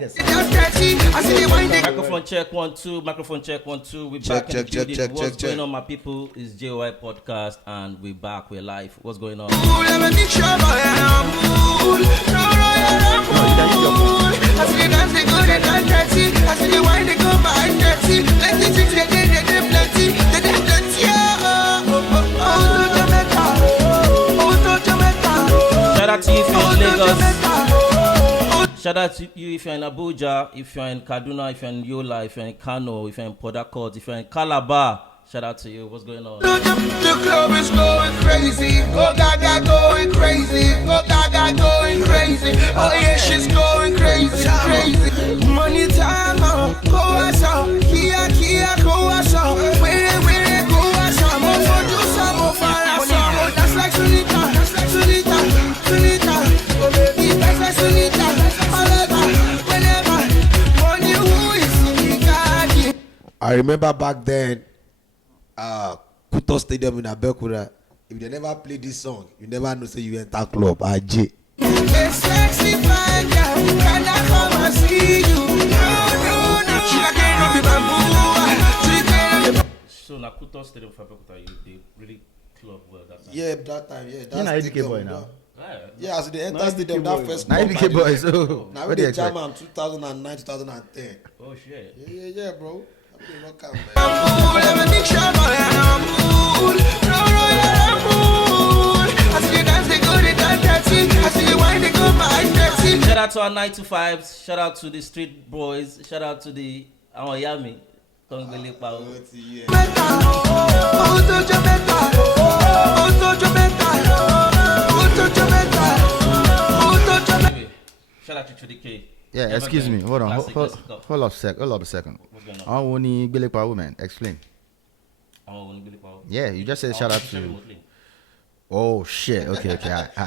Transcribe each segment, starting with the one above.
guess. Microphone check 1 2. Microphone check 1 2. We're back in the building. What's going on, my people? It's JOI Podcast, and we're back. We're live. What's going on? Shout out to you if you're in Lagos. Shout out to you if you're in Abuja, if you're in Kaduna, if you're in Yola, if you're in Kano, if you're in Port Harcourt, if you're in Calabar. Shout out to you. What's going on? The club is going crazy. Go Gaga going crazy. Go Gaga going crazy. Oh yeah, she's going crazy, crazy. Money time, go out. Kia, go out. Where, go out. More for do some more fire. That's like Sunita. Oh baby, that's like Sunita. Whenever, money who is in I remember back then, Kuto Stadium in Abeokuta. If they never play this song, you never know say you enter club. AJ. Sexy fine girl, can I come and see you? No. So, Nakuto Stadium for Abeokuta, they really club well that time. Yeah, that time, yeah. You're not ABK boy now. Yeah, as they enter stadium, that first Now ABK boy, so now what we do you the expect? German 2009, 2010. Oh, shit. Yeah, bro. I'm doing no count, man. Shout out to our 9 to 5s. Shout out to the street boys. Shout out to the Yami. Shout out to Chuddy K. Yeah, Never excuse been me. Hold on. classic, let's go. Hold up a second. What's going on? I want to Billy Power man. Explain. Power. Yeah, you just said shout out to. Oh shit. Okay.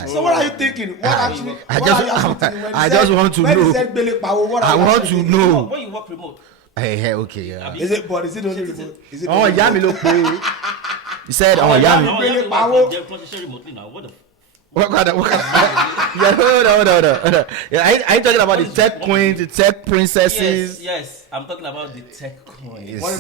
So what are you thinking? What actually? I I just want to when know. He said Billy Power, what I are you want actually to thinking? know. When you work remote, Hey, okay, yeah. Is it only remote? Is it Oh, only Yami remote? look play. You said, oh, Yami. Billy Power. they're position remotely now. What the What kind of? Yeah, hold on. Yeah, I ain't talking about the tech queens, the tech princesses. Yes. I'm talking about the tech coins. Yes. What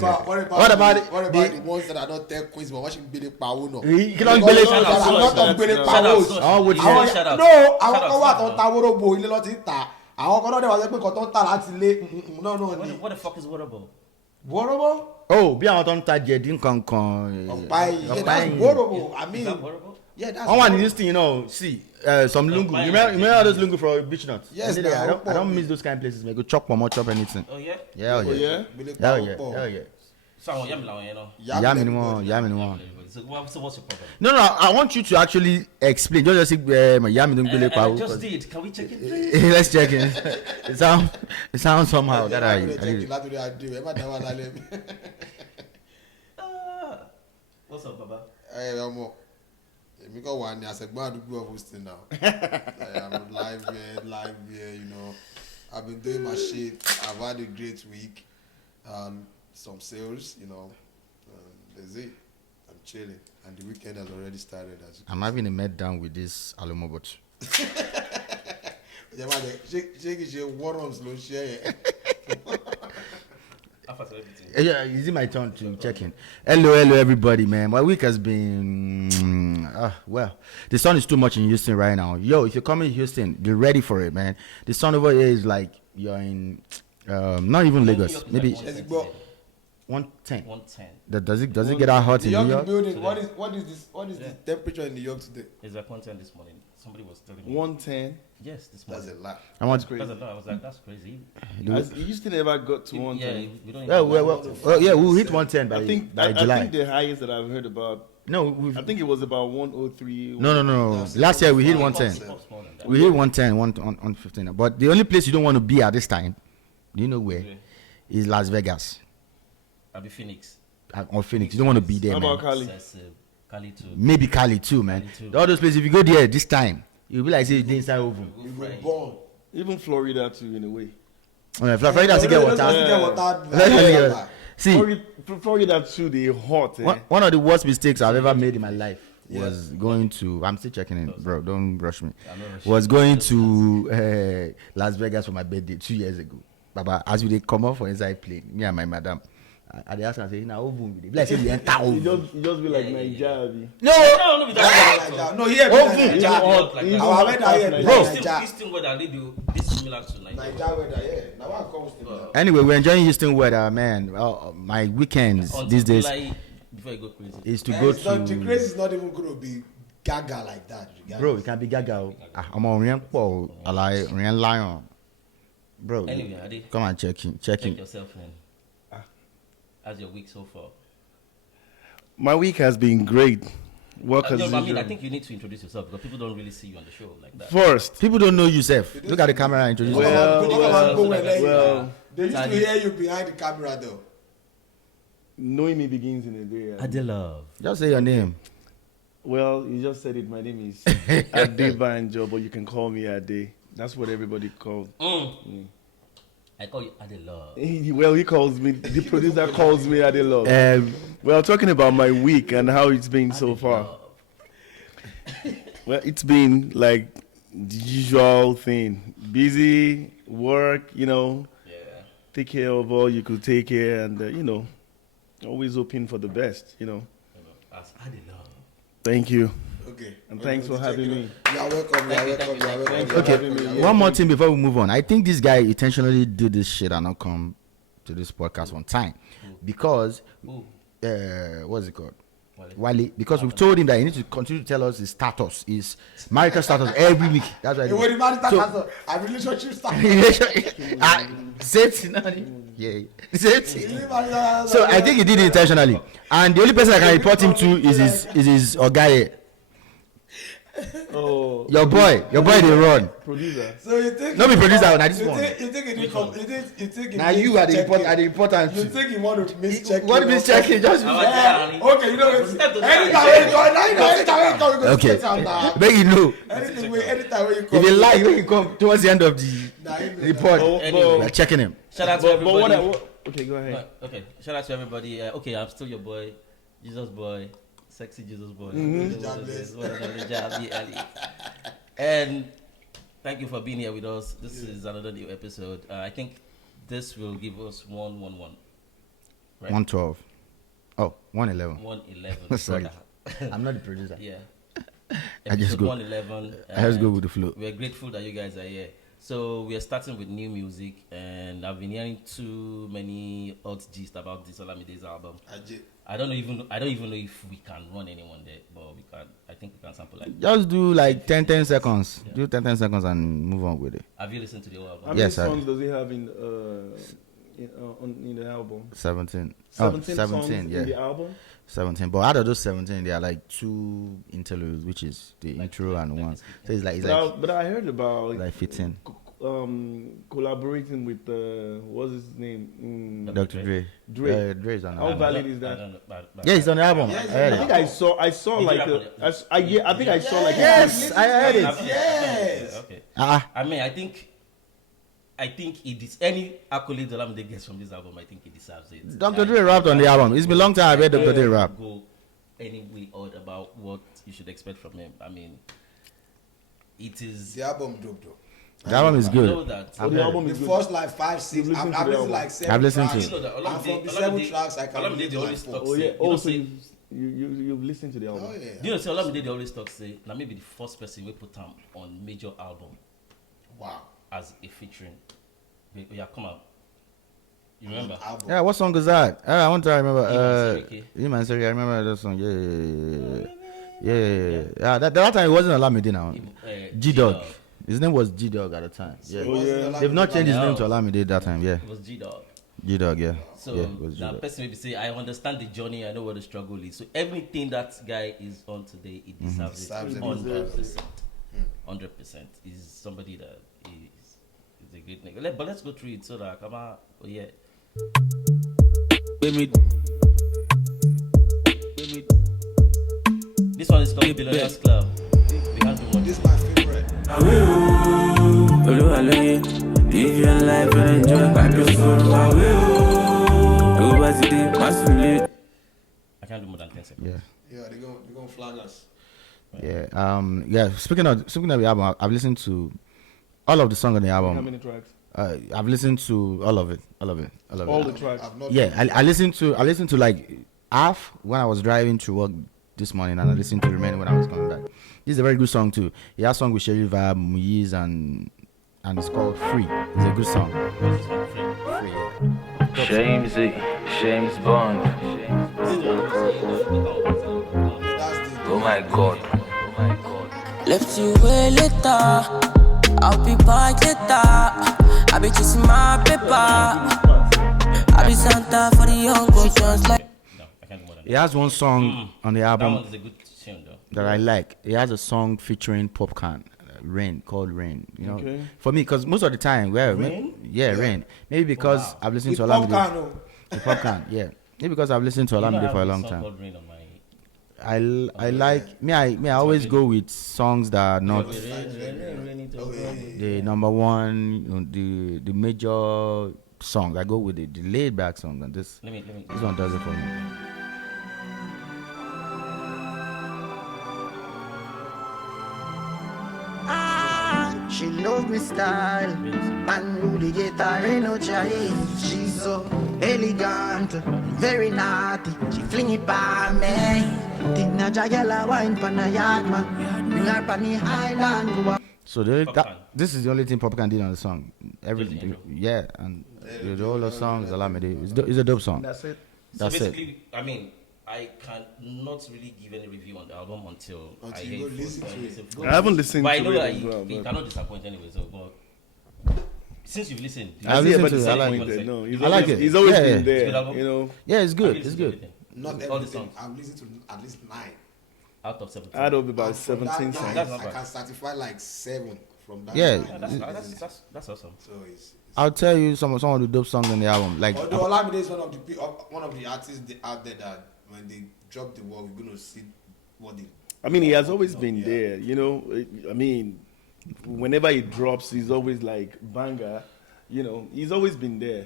about the ones that are not tech queens but watching Billy Power? No. You cannot Because Billy. I'm not on Billy Power. Oh, would you Àwọn shout out. no, àwọn Shout kan wà out. tó ń ta wórógbó ilé lọ ti ń tà. Àwọn kan náà dẹ̀ wá sẹ́ pé kan tó ń tà láti ilé. No. What the fuck is Whatable? Wórógbó? Oh, bí àwọn tó ń ta jẹ̀dí nǹkan. Ọ̀pá yìí. Yeah, that's wórógbó. I Is mean, that Whatable? yeah, that's I want wórógbó. this thing, you know. See, some lungu. You remember all those lungu for beach nuts? Yes, I now, don't miss those kind of places. Man, go chop one more, chop anything. Oh, yeah? Yeah. Billy Hell Power. yeah. So, Yami, you know. Yami no more. So, what's your problem? No, I want you to actually explain. Just say, Yami don't Billy I Power. just did. Can we check it, please? Let's check it. It sounds somehow that I Látòrí did. látòrí adé ẹ má dá wà lálẹ́ mi. What's up, Baba? Ẹ ọmọ èmi kàn wà ní àṣẹgbọ́n àdúgbò of Houston now. I'm live here, you know. I've been doing my shit. I've had a great week. Some sales, you know. That's it. I'm chilling. And the weekend has already started. I'm having a meltdown with this Alumobot. Ṣé kìí ṣe warrants ló ń ṣe yẹn? After everything. Yeah, is it my turn to check in? Hello, everybody, man. My week has been, well, the sun is too much in Houston right now. Yo, if you're coming to Houston, be ready for it, man. The sun over here is like you're in, not even Lagos, maybe 110. 110. Does it get that hot in New New York? building. What is the temperature in New York today? Is that 110 this morning? Somebody was telling me. 110. Yes, this That's morning. a lot. I want. That's crazy. That's a lot. I was like, that's crazy. Houston never got to Yeah, 110. we don't Well, yeah, we'll hit 110 by I think July. I think the highest that I've heard about. No, I think it was about 103. No. Last year we hit 110. We hit 110, 115. But the only place you don't want to be at this time, do you know where? Is Las Vegas I'll be Phoenix. or Phoenix. You don't want to be there, How man. about Cali? Cali too. Maybe Cali too, man. Cali too. All those places, if you go there this time, you'll be like, say, you're inside oven. We were born. Even Florida too, in a way. Florida to get water. See, Florida too, they hot. one of the worst mistakes I've ever made in my life was going to. I'm still checking in, bro. Don't rush me. I'm not rushing. Was going to Las Vegas for my birthday 2 years ago. Baba, as we dey come off for inside plane, me and my madam, I dey ask her say, "Now, oven we dey." Like say we enter You oven. just be like Nigeria. No, be that. No, here be Oven. Naija. Our weather here be Bro. Naija. Houston weather they do this similar to Nigeria. Naija weather, yeah. Now what comes to that? Anyway, we're enjoying Houston weather, man. My weekends Until these days July, before you go crazy. is to go The to. craze is not even going to be gaga like that. You Bro, guys. it can be gaga. I'm on Rien Paul, like Rien Lion. Bro, Anyway, Adi, come and check check in. yourself in. How's your week so far? My week has been great. Work as No, but I mean, usual. I think you need to introduce yourself because people don't really see you on the show like that. First, People don't know you, Seth. Look at the camera and introduce yourself. They used to hear you behind the camera though. knowing me begins in a day. Adelove. Just say your name. Well, you just said it. My name is Ade Banjo, but you can call me Ade. That's what everybody calls. I call you Adelove. Well, he calls me. The producer calls me Ade Love. Well, talking about my week and how it's been so far. Well, it's been like the usual thing. Busy, work, Yeah. take care of all you could take care, and, always hoping for the best, As Adelove. Thank you. Okay. And thanks for having me. You are welcome. You are welcome. You are welcome. Okay, one more thing before we move on. I think this guy intentionally did this shit and not come to this podcast on time because, what's it called? Wale, because we've told him that he needs to continue to tell us his status, his marital status every week. That's why. When the man starts, a relationship starts. So I think he did it intentionally, and the only person I can report him to is his Ogaye. Oh, Your boy, they run. producer. So you think? No be producer na this you one. Think, you think it come? You think? Now you are the important. You think he want to miss check? What miss checking? Just Okay, you know what? Anytime you come, okay. Make you know. Anytime when you come. If you like, when you come towards the end of the report, Anyway. we're checking him. Shout out to But everybody. okay, go ahead. Okay, shout out to everybody. Okay, I'm still your boy, Jesus boy, sexy Jesus boy. And thank you for being here with us. This is another new episode. I think this will give us 111. Right? 112. Oh, 111. 111. Sorry. I'm not the producer. Yeah. I just Episode go. 111. I just go with the flow. We're grateful that you guys are here. So we are starting with new music, and I've been hearing too many hot gist about this Olamide's album. I don't even know if we can run anyone there, but we can. I think we can sample like. Just do like 10 seconds. Yeah. Do 10 seconds and move on with it. Have you listened to the whole album? How Yes, many songs does he have in the album? 17. 17 17, songs yeah. in the album? 17. But out of those 17, there are like 2 interludes, which is the intro and one. So it's like But I heard about like 15. Collaborating with what's his name? Dr. Dre. Dre. Dre's on the How album. valid is I that? don't know, but Yeah, it's on the album. I heard I it. think I saw Did like you a, rap I think I saw like Yes, I heard it. Yes. Okay. Ah, I mean, I think it is any accolade Olamide gets from this album. I think he deserves it. Dr. Dre rapped on the album. It's been a long time I've heard Dr. Dre rap. Go any way odd about what you should expect from him. I mean, it is. The album dope though. The album is You know good. that. the album The is good. first like 5, 6. You've listened to I've the listened album. like 7 I've listened to tracks. it. You know that And from the 7 tracks, I can Olamide relate the to only like stock 4. Oh yeah. say, you know, Also, say, you've listened to the album. Oh yeah. you know, say Olamide the only stock say, now maybe the first person we put him on major album Wow. as a featuring. Yeah, come out. You remember? Album. Yeah, what song is that? I want to remember. Iman Seriki. I remember that song. Yeah. That time it wasn't Olamide now. G-Dog. His name was G-Dog at the time. Yeah. Oh, yeah. They've not changed his name to No. Olamide that time. Yeah. It was G-Dog. G-Dog. Yeah. So yeah, it was that G-Dog. person maybe say, I understand the journey, I know what the struggle is. So everything that guy is on today, he deserves Deserves it. it. 100%. 100%. He's somebody that is a great nigga. But let's go through it so that come on. Oh yeah. This one is called Billionaires Club. We can't do much. This is my favorite. Live your life and enjoy. I just follow I can't do more than 10 seconds. Yeah. Yeah, they're gonna flag us. Yeah. Yeah. Speaking of the album, I've listened to all of the songs on the album. How many tracks? I've listened to all of it. All the tracks. Yeah, I listened to like half when I was driving to work this morning, and I listened to the remaining when I was coming back. This is a very good song too. He has a song with Sherry Vibe, Muyiz, and it's called Free. It's a good song. Free. Yeah. James Bond. Oh my God. Left you way later. I'll be back later. I be chasing my paper. I be Santa for the young boys just like. No, I can't do more than He has one song on the that. That album one is a good tune though. that I like. He has a song featuring Popcorn, Rain, called Rain. You know, Okay. for me, because most of the time, Rain. Maybe because I've listened to Olamide. Popcorn, yeah. Maybe because I've listened to Olamide for a long time. I like me. I always go with songs that are not the number one, the major songs. I go with the laid back songs, and this one does it for me. She love me style, unruly guitar ain't no choice. She's so elegant, very naughty. She fling it by me. Think na jagala wine pan a yard man. Bring her pan the highland. So this is the only thing Popcorn did on the song. Everything, yeah, and the whole of songs Olamide. It's a dope song. That's it. That's so it. basically, I mean, I cannot really give any review on the album until I you hear go it. listen to it. I haven't listened But I to know it that as well. he But cannot disappoint anyway. So, but since you've listened, I yeah, listened but to it. I like disappointed. it. No, I like it. He's always Yeah, been yeah. there. Good album. You know, Yeah, it's good. Have you It's listened to good. everything? Not All the everything. songs I've listened to at least 9. out of 17. I had over about And from 17 that songs. nine, That's not I bad. can certify like 7 from that. Yeah. 9. That's awesome. So it's I'll tell you some of the dope songs on the album. Like although Olamide is one of the artists out there that when they drop the wall, we're gonna see what they. I mean, he has always been there. You know, I mean, whenever he drops, he's always like banger. You know, he's always been there.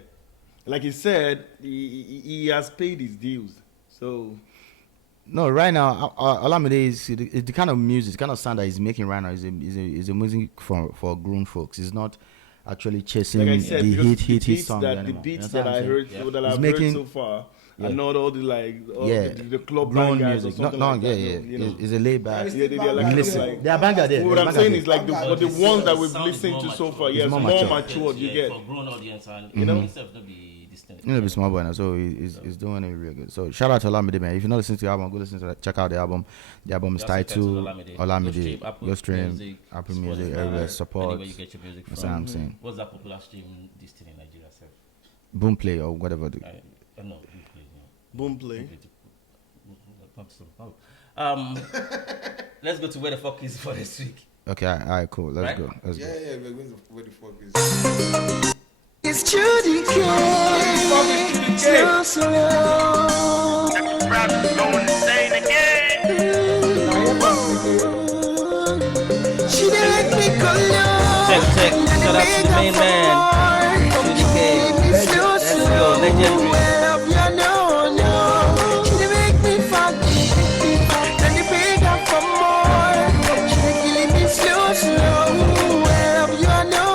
Like he said, he has paid his dues. So no, right now Olamide is the kind of music, the kind of sound that he's making right now is a music for grown folks. It's not actually chasing like I said, the because hit beats song that anymore. the beats You that understand I what I'm heard saying? that He's I've making- heard so far yeah. are not all the the club grown bangers music. or something No, like that. yeah. You know, It's a laid back. yeah, they're like, Listen, like they are banger there. what They're I'm banger saying there. is like the ones that we've Sound is listened more to so mature. far, It's yes, more more mature. matured. You get. For grown audience, and You know? himself to be distant. You know, be small boy now, so he's doing it real good. So shout out to Olamide, man. If you're not listening to the album, go listen to check out the album. The album is Just search titled Olamide. Olamide. Apple Go stream Music, Apple Music, Spotify, everywhere support. anywhere you get your music That's from. what I'm saying. What's that popular stream this thing in Nigeria? Sir? Boomplay or whatever. No, Boomplay, yeah. Boomplay. Let's go to where the fuck is for this week. Okay, all right, cool. Let's Right? go. Let's Yeah, go. we're going to where the fuck is. It's Chuddy K. So slow. She done let me go low. Check. Shout out to the main man, Chuddy K. Let's go, legendary. Well, you know. She done make me forget. Then they beg her for more. She done killing me slow. Well, you know.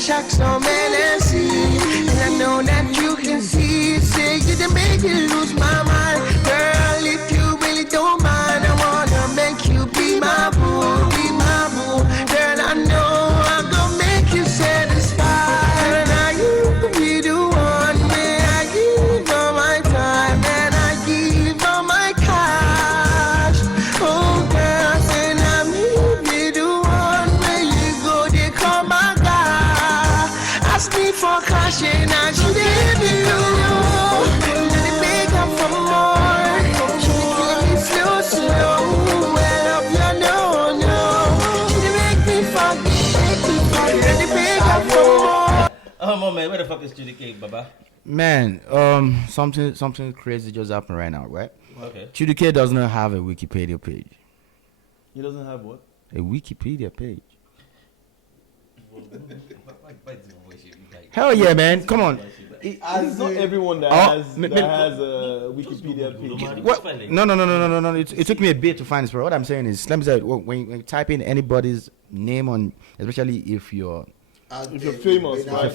Shock so menacing, and I know that you can see. Say you done make me lose my mind, girl. If you really don't mind, I wanna make you be my boo, girl. I know I'm gonna make you satisfied, and I you be the one where I give all my time and I give all my cash. Oh, girl, and I be the one where you go, they call my guy. Ask me for cash and I should have been low. Let it beg up for more. She give me slow. Well, up you know. She make me forget. Let it beg up for more. Come on, man. Where the fuck is Chuddy K, Baba? Man, something crazy just happened right now, right? Okay. Chuddy K does not have a Wikipedia page. He doesn't have what? A Wikipedia page. Hell yeah, man! Come on. It's not everyone that has a Wikipedia page. What? No. It took me a bit to find this. But what I'm saying is, let me say, when you type in anybody's name on, especially if you're famous, right?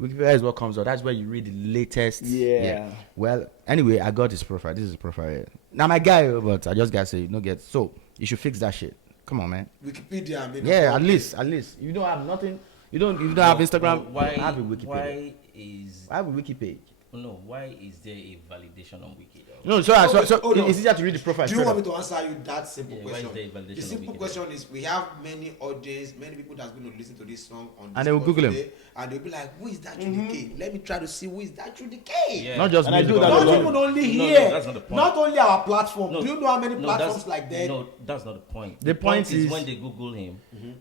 Wikipedia is what comes out. That's where you read the latest. Yeah. Well, anyway, I got his profile. This is his profile. Here. Now my guy, but I just gotta say, so you should fix that shit. Come on, man. Wikipedia. I mean, Yeah, at least. You don't have nothing. You don't have Instagram. Why have a Wikipedia. Why is I have a wiki page. no? Why is there a validation on Wiki? No, so it's easier to read the profile. Do you want me to answer you that simple Yeah, why question? is there a validation The on simple Wikipedia? question is, we have many audience, many people that's going to listen to this song on this And they will pod Google him. today, and they'll be like, who is that Chuddy K? Let me try to see who is that Chuddy K. Yeah. Not just And I music, do that but- a Not lot. even only No, here, that's not the point. not only our platform. No, Do you know how many no, platforms that's, like that? No, that's not the point. The point is- when they Google him,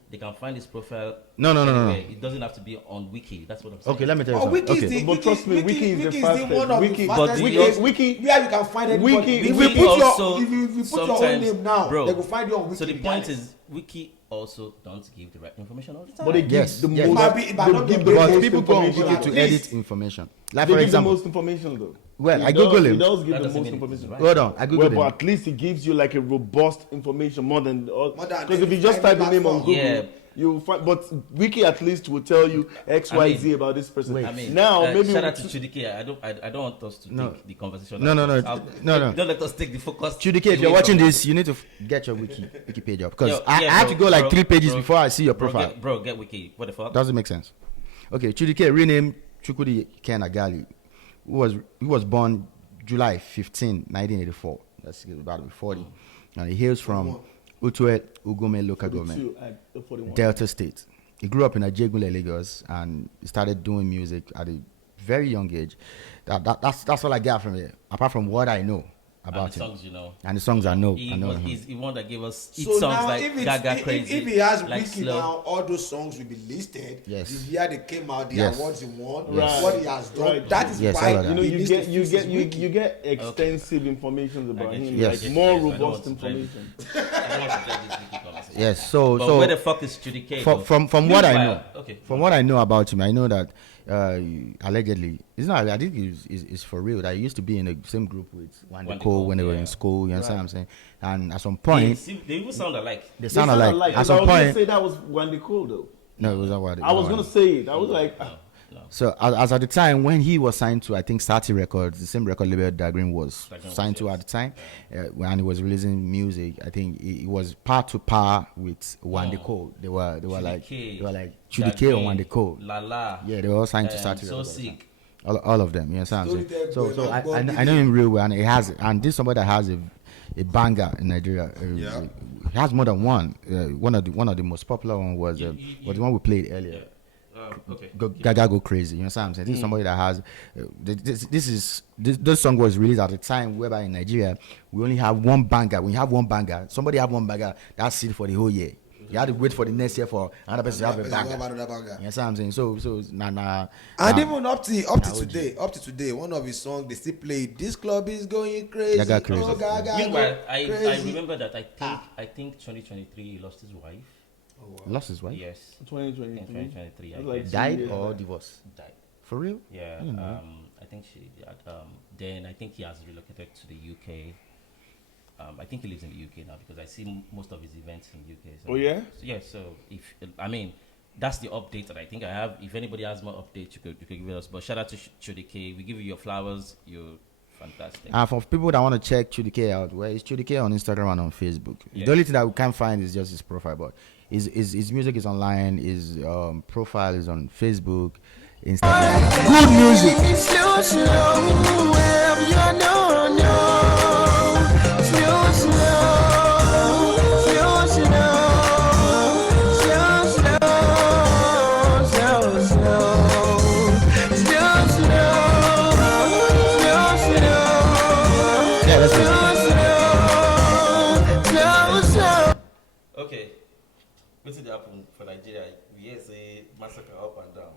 they can find his profile. No. anywhere. It doesn't have to be on Wiki. That's what I'm saying. Okay, let me tell you Oh, something. Wiki is Okay. the But trust me, Wiki is the fastest. one of Wiki- the but fastest the- ways Wiki- where you can find anybody. Wiki- if you Wiki put also your if you put your own sometimes- name now, bro, they will find you on Wiki. So the point is, Wiki also don't give the right information all the time. But they give Yes, the yes. most. It might be- it might they not be give the the But most people go on information. Wiki to Please. edit information. Like They for give the example, most information though. Well, He I does- Google He him. does give That the doesn't most mean information. it's right. Hold on, I Well, Googled but him. at least it gives you like a robust information more than More than because if you just any type the name on platform. Google, Yeah. you'll find. But Wiki at least will tell you X, I Y, mean- Z about this person. Wait. I mean, now maybe shout we- out to Chuddy K. I don't want us to No. take the conversation. No, out. no. Don't let us take the focus. Chuddy K, if you're away watching from this, you need to get your wiki page up because Yo, I yeah, have to bro, go like bro, 3 pages bro, before I see your Bro, profile. get Wiki. What the fuck? Doesn't make sense. Okay, Chuddy K, renamed Chukudi Ken Agali, who was born July 15, 1984. That's about to be 40. And he hails from Utue Ugome local government, 42 at 41. Delta State. He grew up in Ajegunle, Lagos, and he started doing music at a very young age. That's all I got from it, apart from what I know about And the him. songs, you know. And the songs I know. He's the one that gave us hit So songs now, like if, it's, Gaga Crazy. if he has like Wiki Slow. now, all those songs will be listed. Yes. The year they came out, the Yes. awards he won, Yes. what he has done. Right. That is Yes, all why of that. You know, he you needs get to you fix get his you, Wiki. you get extensive information about get him, you. Yes. like more Yes, I don't robust want to drive information. I don't want to drag this Wiki conversation. Yes, so But so where the fuck is Chuddy K? though? from what I know, Meanwhile- okay. from what I know about him, I know that allegedly, it's not. I think it's for real. That he used to be in the same group with Wande Cole when they were in school. You understand what I'm saying? And at some point, They even sound alike. they sounded like at I some was gonna point. say that was Wendy Cole though. No, it was not what I was gonna say it. I was like, No. So as at the time when he was signed to, I think Sati Records, the same record label that Green was Dagreen signed was, to yes. at the time, when he was releasing music, I think it was par to par with Wande Cole. They were like Chuddy K or Wande Cole. Lala. Yeah, they were all signed to Sati So Records. sick. All of them, you understand? Storyteller, So boy, I man, know him real well, and this is somebody that has a banger in Nigeria. Yeah. He has more than one. One of the most popular one was the one we played earlier. Okay. Gaga Go Crazy. You understand what I'm saying? This is somebody that has. This song was released at a time whereby in Nigeria we only have one banger. When you have one banger, somebody have one banger. That's it for the whole year. You had to wait for the next year for another person to have a banger. You understand what I'm saying? So nah. And even up to today, one of his songs they still play. This club is going crazy. Gaga Crazy. Oh, Gaga Meanwhile, go I crazy. remember that I think 2023 he lost his wife. lost his wife. Yes. 2023. In 2023. That's I like guess. Died years or back. divorced? Died. For real? Yeah. I think she. Then I think he has relocated to the UK. I think he lives in the UK now because I see most of his events in the UK. So, Oh, yeah? So, yeah. So that's the update that I think I have. If anybody has more updates, you could give it us. But shout out to Chuddy K. We give you your flowers. You're fantastic. And for people that want to check Chuddy K out, where is Chuddy K on Instagram and on Facebook? Yeah. The only thing that we can't find is just his profile, but his music is online. His profile is on Facebook, Instagram. Good music. Slow, slow, wherever you know, slow, slow, slow, slow, slow, slow, slow, slow, Yeah, that's it. Okay. What's it happen for Nigeria? We hear say massacre up and down.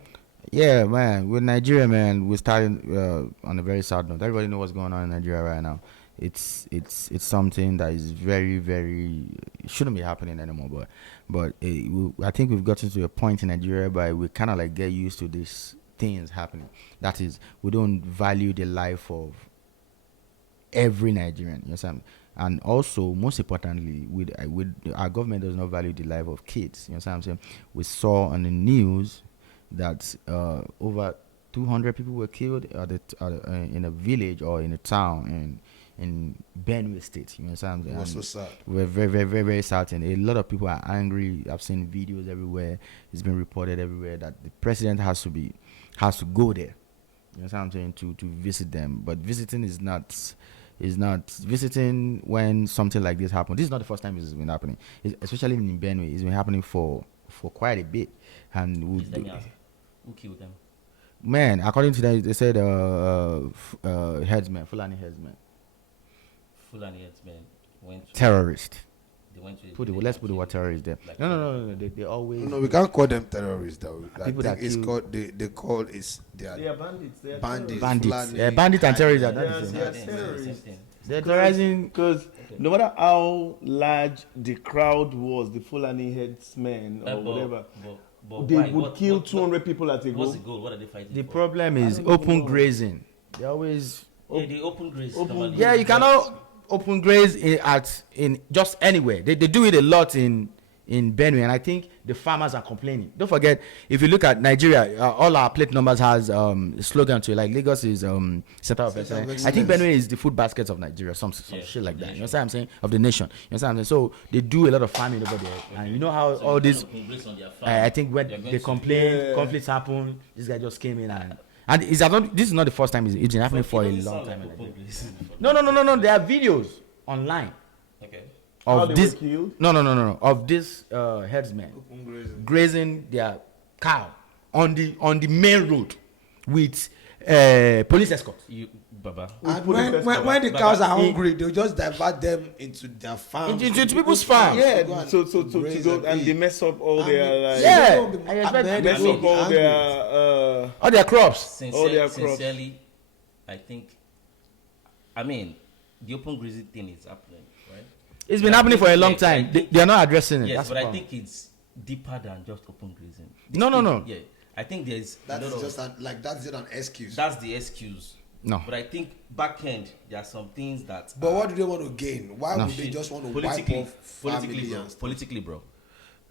Yeah, man. With Nigeria, man, we're starting on a very sad note. Everybody knows what's going on in Nigeria right now. It's something that is very, very it shouldn't be happening anymore. But I think we've gotten to a point in Nigeria where we kind of like get used to these things happening. That is, we don't value the life of every Nigerian. You understand? And also, most importantly, with our government does not value the life of kids. You know what I'm saying? We saw on the news that over 200 people were killed in a village or in a town in Benue State. You know what I'm saying? It was so sad. We're very, very, very, very certain. A lot of people are angry. I've seen videos everywhere. It's been reported everywhere that the president has to go there. You know what I'm saying? To visit them. But visiting is not visiting when something like this happens. This is not the first time this has been happening. Especially in Benue, it's been happening for quite a bit. And who killed them? Man, according to them, they said headsmen, Fulani headsmen. Fulani headsmen went to terrorist. They went to Let's put the word terrorist there. Like No. They always. No, we can't call them terrorists though. People that it's kill- called they call it They are bandits. They are bandits. Bandits. Fulani, Bandit and terrorists are They not are- the same. they are Same terrorists. thing. They're terrorizing. Because no matter how large the crowd was, the Fulani headsmen or whatever, But they why? would kill 200 people at a What's go. the goal? What are they fighting The for? problem is I don't open know. grazing. They always. Yeah, they open grace. Open normally. Yeah, you cannot open graze in just anywhere. They do it a lot in Benue, and I think the farmers are complaining. Don't forget, if you look at Nigeria, all our plate numbers has a slogan to it, like Lagos is center of excellence. I think Benue is the food baskets of Nigeria, some shit like that. You know what I'm saying? Of the nation. You know what I'm saying? So they do a lot of farming over there, and you know how So all you this. cannot open grace on their farm. I think when They're going they to- complain, Yeah. conflicts happen. This guy just came in and this is not the first time. It's been happening But for it a doesn't long sound time. like in open Nigeria. grace. No. There are videos online Okay. How of they this. were killed? No. Of this headsmen grazing their cow on the main road with police escort. Baba. And put it when the cows are hungry, they'll just divert them into their farms. Into people's farms. Yeah, so to graze go and and eat. they mess up all And their like Yeah. they'll be- I expect and mess they'll up be all angry. their All their crops. All their crops. Sincerely, I think, I mean, the open grazing thing is happening, right? It's been I happening think- for a long yeah, time. I think- They are not addressing it. Yes, That's but the I problem. think it's deeper than just open grazing. No. Yeah, I think there's That's a lot just of, that's just an excuse. that's the excuse. No. But I think back end there are some things that. But what do they want to gain? Why No. would they just want to wipe politically, off family bro, and stuff? politically, bro,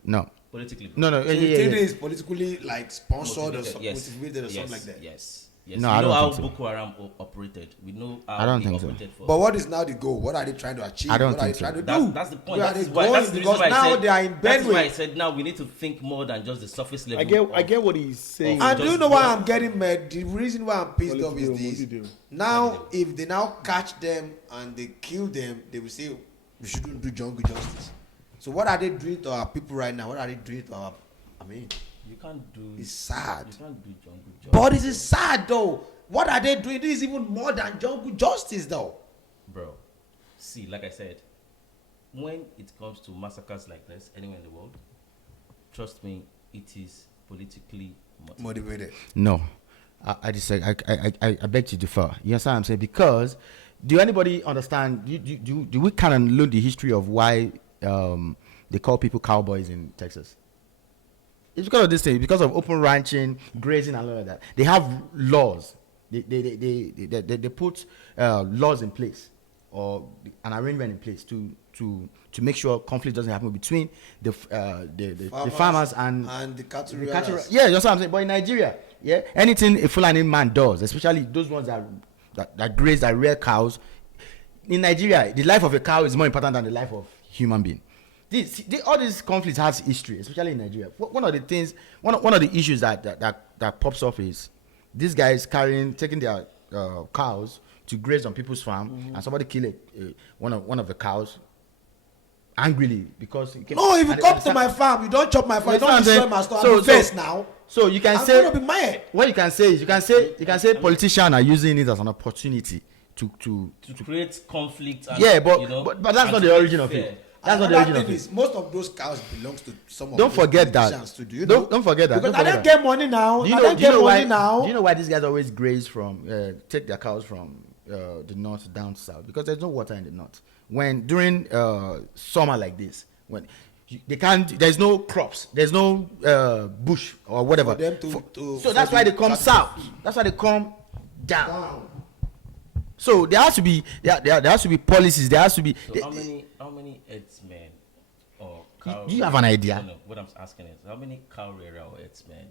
No. politically, bro. No. So you think it's politically like sponsored or Motivated, yes. motivated or Yes, something like that? Yes. No, we I know don't how think so. Boko Haram operated. We know how I don't they think so. operated for. But what is now the goal? What are they trying to achieve? I don't what are they think so. trying to do? That's the point. Where are That's they why. going? That's the reason Because why I now said, they are in That's why I Benue. said now we need to think more than just the surface level. I get what he's saying. And do you Just know why go- I'm getting mad? The reason why I'm pissed off is What this. you do? Now, if they now catch them and they kill them, they will say we shouldn't do jungle justice. So what are they doing to our people right now? What are they doing to our? I mean, You can't do. it's sad. You can't do jungle justice. But this is sad though. What are they doing? This is even more than jungle justice though. Bro, see, like I said, when it comes to massacres like this anywhere in the world, trust me, it is politically motivated. Motivated. No. I just say I beg to differ. You understand what I'm saying? Because do anybody understand? Do we kind of learn the history of why they call people cowboys in Texas? It's because of this thing, because of open ranching, grazing, and all of that. They have laws. They put laws in place or an arrangement in place to make sure conflict doesn't happen between the farmers and the cattle. the cattle. rearers. Yeah, that's what I'm saying. But in Nigeria, yeah, anything a Fulani man does, especially those ones that graze, that rear cows, in Nigeria, the life of a cow is more important than the life of human being. All these conflicts has history, especially in Nigeria. One of the things, one of the issues that pops up is these guys taking their cows to graze on people's farm, and somebody kill one of the cows angrily because it came, No, if you and come it- to my farm, you don't chop my farm. You You don't understand destroy what my I'm store. saying? I'm first now. So you can I'm say gonna be mad. what you can say is you can say politicians are using it as an opportunity to To create conflict. And, yeah, but you know, but that's and not to the make origin of fair. it. That's not the Another origin thing of it. is, most of those cows belongs to some of Don't those forget that. politicians too. Do you know? Don't forget that. Because Don't I forget don't that. get money now. Do you I know, don't do you get know money why? now. Do you know why these guys always graze from take their cows from the north down to south? Because there's no water in the north. When during summer like this, when they can't, there's no crops, there's no bush or whatever. For them to So that's why they come south. That's why they come down. So there has to be there has to be policies. There has to be. So how many herdsmen or cow? Do you have an idea? No, what I'm asking is how many cow rearer or herdsmen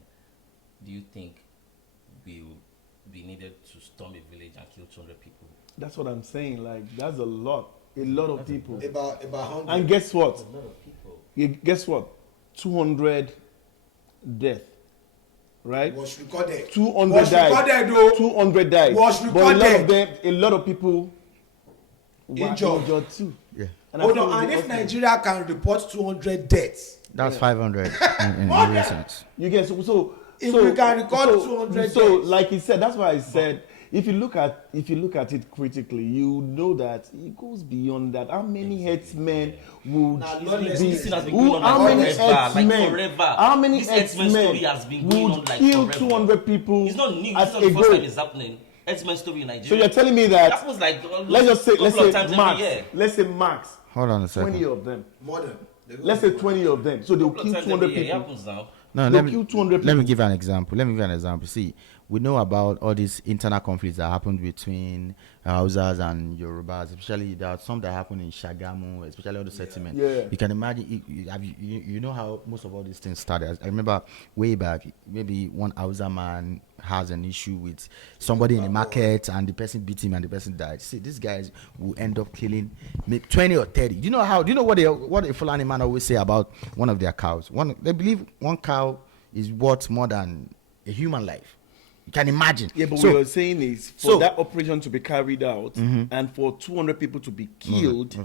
do you think will be needed to storm a village and kill 200 people? That's what I'm saying. Like, that's a lot of people. About 100. And guess what? That's a lot of people. Guess what? 200 death, right? Was recorded. 200 Was died. recorded though. 200 died. Was But a lot recorded. of them, a lot of people were Injured. injured too. Yeah, And Hold I on, feel and the if hospital- Nigeria can report 200 deaths, that's 500 in real sense. You get so If we can record 200 so deaths. like he said, that's why I said if you look at it critically, you know that it goes beyond that. How many headsmen would Nah, be? not less This thing has been Who- going on how like many forever, like headsmen? forever. How many This X-Men headsmen story has been going on would like kill forever. 200 people? It's not new. at It's not the a first go? time it's happening. X-Men story in Nigeria. So you're telling me that? That was like Let's just say, couple of times every max. year. Let's say max. Hold on a 20 second. of them. more than. Let's say 20 of them. So they'll Couple of kill times 200 every year. It people. happens now. No, They'll let kill me 200 let me people. give you an example. See, we know about all these internal conflicts that happened between Hausas and Yorubas. Especially there are some that happen in Shagamu, especially all the settlement. Yeah. You can imagine. You know how most of all these things started. I remember way back, maybe one Hausa man has an issue with somebody in the market and the person beat him and the person died. See, these guys will end up killing maybe 20 or 30. Do you know what a Fulani man always say about one of their cows? They believe one cow is worth more than a human life. You can imagine. Yeah, but So- what you're saying is for that operation to be carried out and for 200 people to be killed,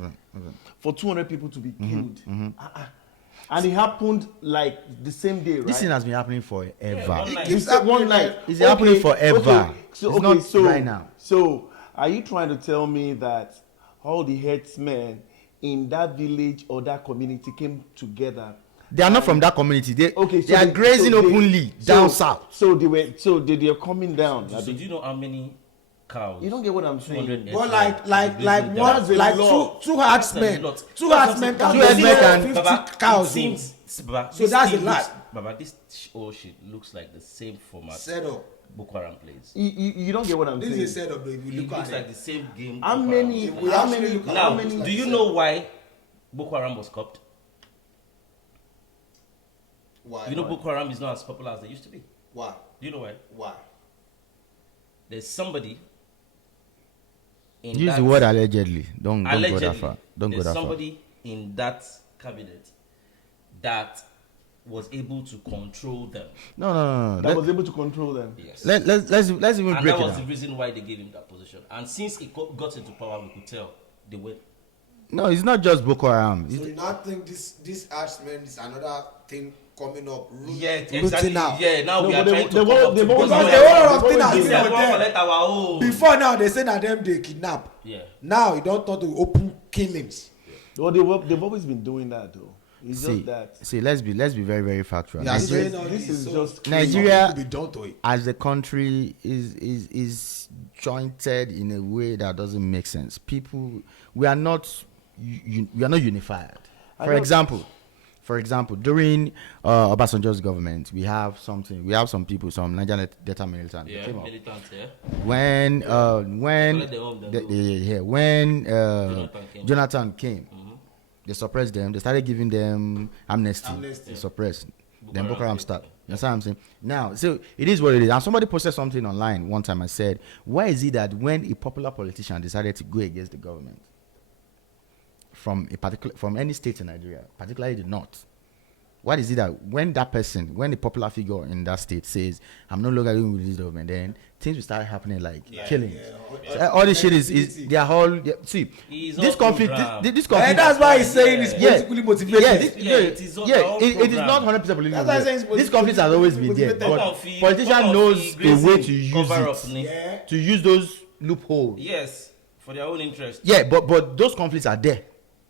for 200 people to be killed, and it happened like the same day, right? This thing has been happening forever. one night. You said one night. It's happening forever. It's not right now. So, are you trying to tell me that all the headsmen in that village or that community came together? They are not from that community. They are they- grazing so they- openly down so- south. So they are coming down. So do you know how many cows? You don't get what I'm saying. 200 But headsmen like grazing one, down. like lot. two That's a herdsmen. lot. Two That's herdsmen what I'm can saying. Two herdsmen do can- 50 Baba, cows. it seems, Baba, So this that's thing a lot. looks- Baba, this whole shit looks like the same format Set up. Boko Haram plays. You don't get what I'm This saying. is a setup, though. If you It look looks at like it. the same game. How Boko many? Haram. We How actually many? look at Now, How many? do you know why Boko Haram was stopped? Why? You know Boko Haram is not as popular as they used to be. Why? Do you know why? Why? There's somebody in Use that, the word allegedly. Don't go allegedly, that far. Don't go there's that far. somebody in that cabinet that was able to control them. No. That was able to control them. Yes. Let's even And break that it was the down. reason why they gave him that position. And since he got into power, we could tell they went. No, it's not just Boko Haram. So you not think this herdsmen is another thing coming up? Yeah, rooting exactly. out. Yeah, now No, we are but trying to they've come always- up to they've always- Because Boko the Haram. whole of thing has They been say, with "We want to them. collect our own." Before now, they say that them they kidnap. Yeah. Now you don't talk to open killings. Well, they've always been doing that though. It's just that. See, let's be very, very factual. Yeah, Nigeria, saying all this is so just crazy Nigeria- to be done to it. as a country is jointed in a way that doesn't make sense. People, we are not unified. For example, during Obasanjo's government, we have some people, some Nigerian Delta militants that Yeah, came up. militants, yeah. When Collect their own, then when came. Jonathan came, they suppressed them. They started giving them amnesty. Amnesty. They suppressed. Then Haram Boko Haram came. started. That's what I'm saying. Now, so it is what it is. And somebody posted something online one time and said, why is it that when a popular politician decided to go against the government from any state in Nigeria, particularly the north, what is it that when the popular figure in that state says, I'm no longer going with this government, then things will start happening like killings. So all this shit is they are all see He's this all conflict. programmed. This conflict. And that's why he's saying it's Yeah. politically motivated. it is all it is not 100% politically That's why I'm saying it's motivated. This conflict has always been there, motivated. but politician knows a way to use it, Yeah. to use those loopholes. Yes, for their own interest. Yeah, but those conflicts are there.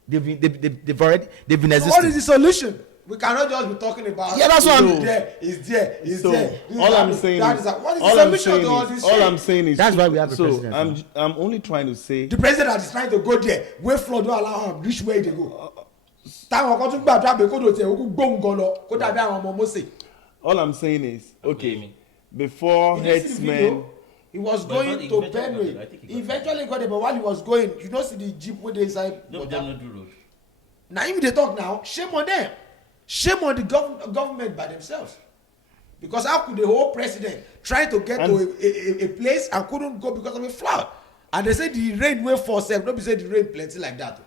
They've been So existing. what is the solution? We cannot just be talking about. Yeah, that's what I'm- It's there. So all I'm saying is, what is all the I'm solution saying to all is, this all shit? I'm saying is, That's why we have a so president. I'm only trying to say. The president that is trying to go there, where flood don't allow him reach where they go. Táwọn kan tún gbàdúrà pé kó dò tiẹ̀ ó gbóǹgàn lọ kó dàbí àwọn ọmọ Mósè. All I'm saying is, okay, mean? before You didn't see the video? headsmen, He was But going he to eventually got Benue. it. I think he He got it. eventually got it, but while he was going, you don't see the jeep where they inside. No, but them no do road. Now if they talk now, shame on them. Shame on the government by themselves. Because how could the whole president try to get to a place and couldn't go because of a flood? And they say the rain went for self. Nobody say the rain plenty like that.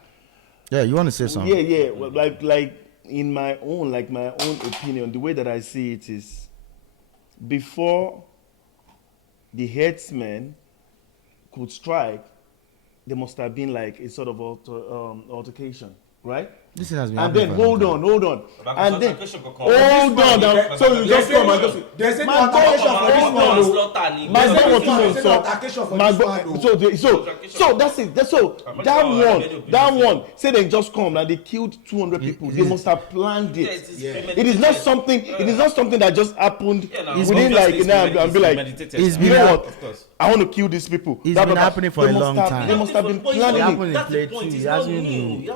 Yeah, you want to say something? yeah, well, like in my own opinion, the way that I see it is, before the headsmen could strike, there must have been like a sort of altercation, right? This thing has been And happening then for a long hold on, But and then altercation could come. hold on. Now, so you just come and just There's no Man, altercation go- for this go- one. go- oh. My God, what you There's mean, no so altercation for my this God, one. oh. so that's it. So that one, say they just come and they killed 200 people. They must have planned it. It is not something. It is not something that just happened within like and be like, It's you know what? Of course. I want to kill these people. It's Blah, been blah, blah. happening for They a must long have- time. They must have been But it's It planning not- it. happened in That's the play point, too. it's It not hasn't. new.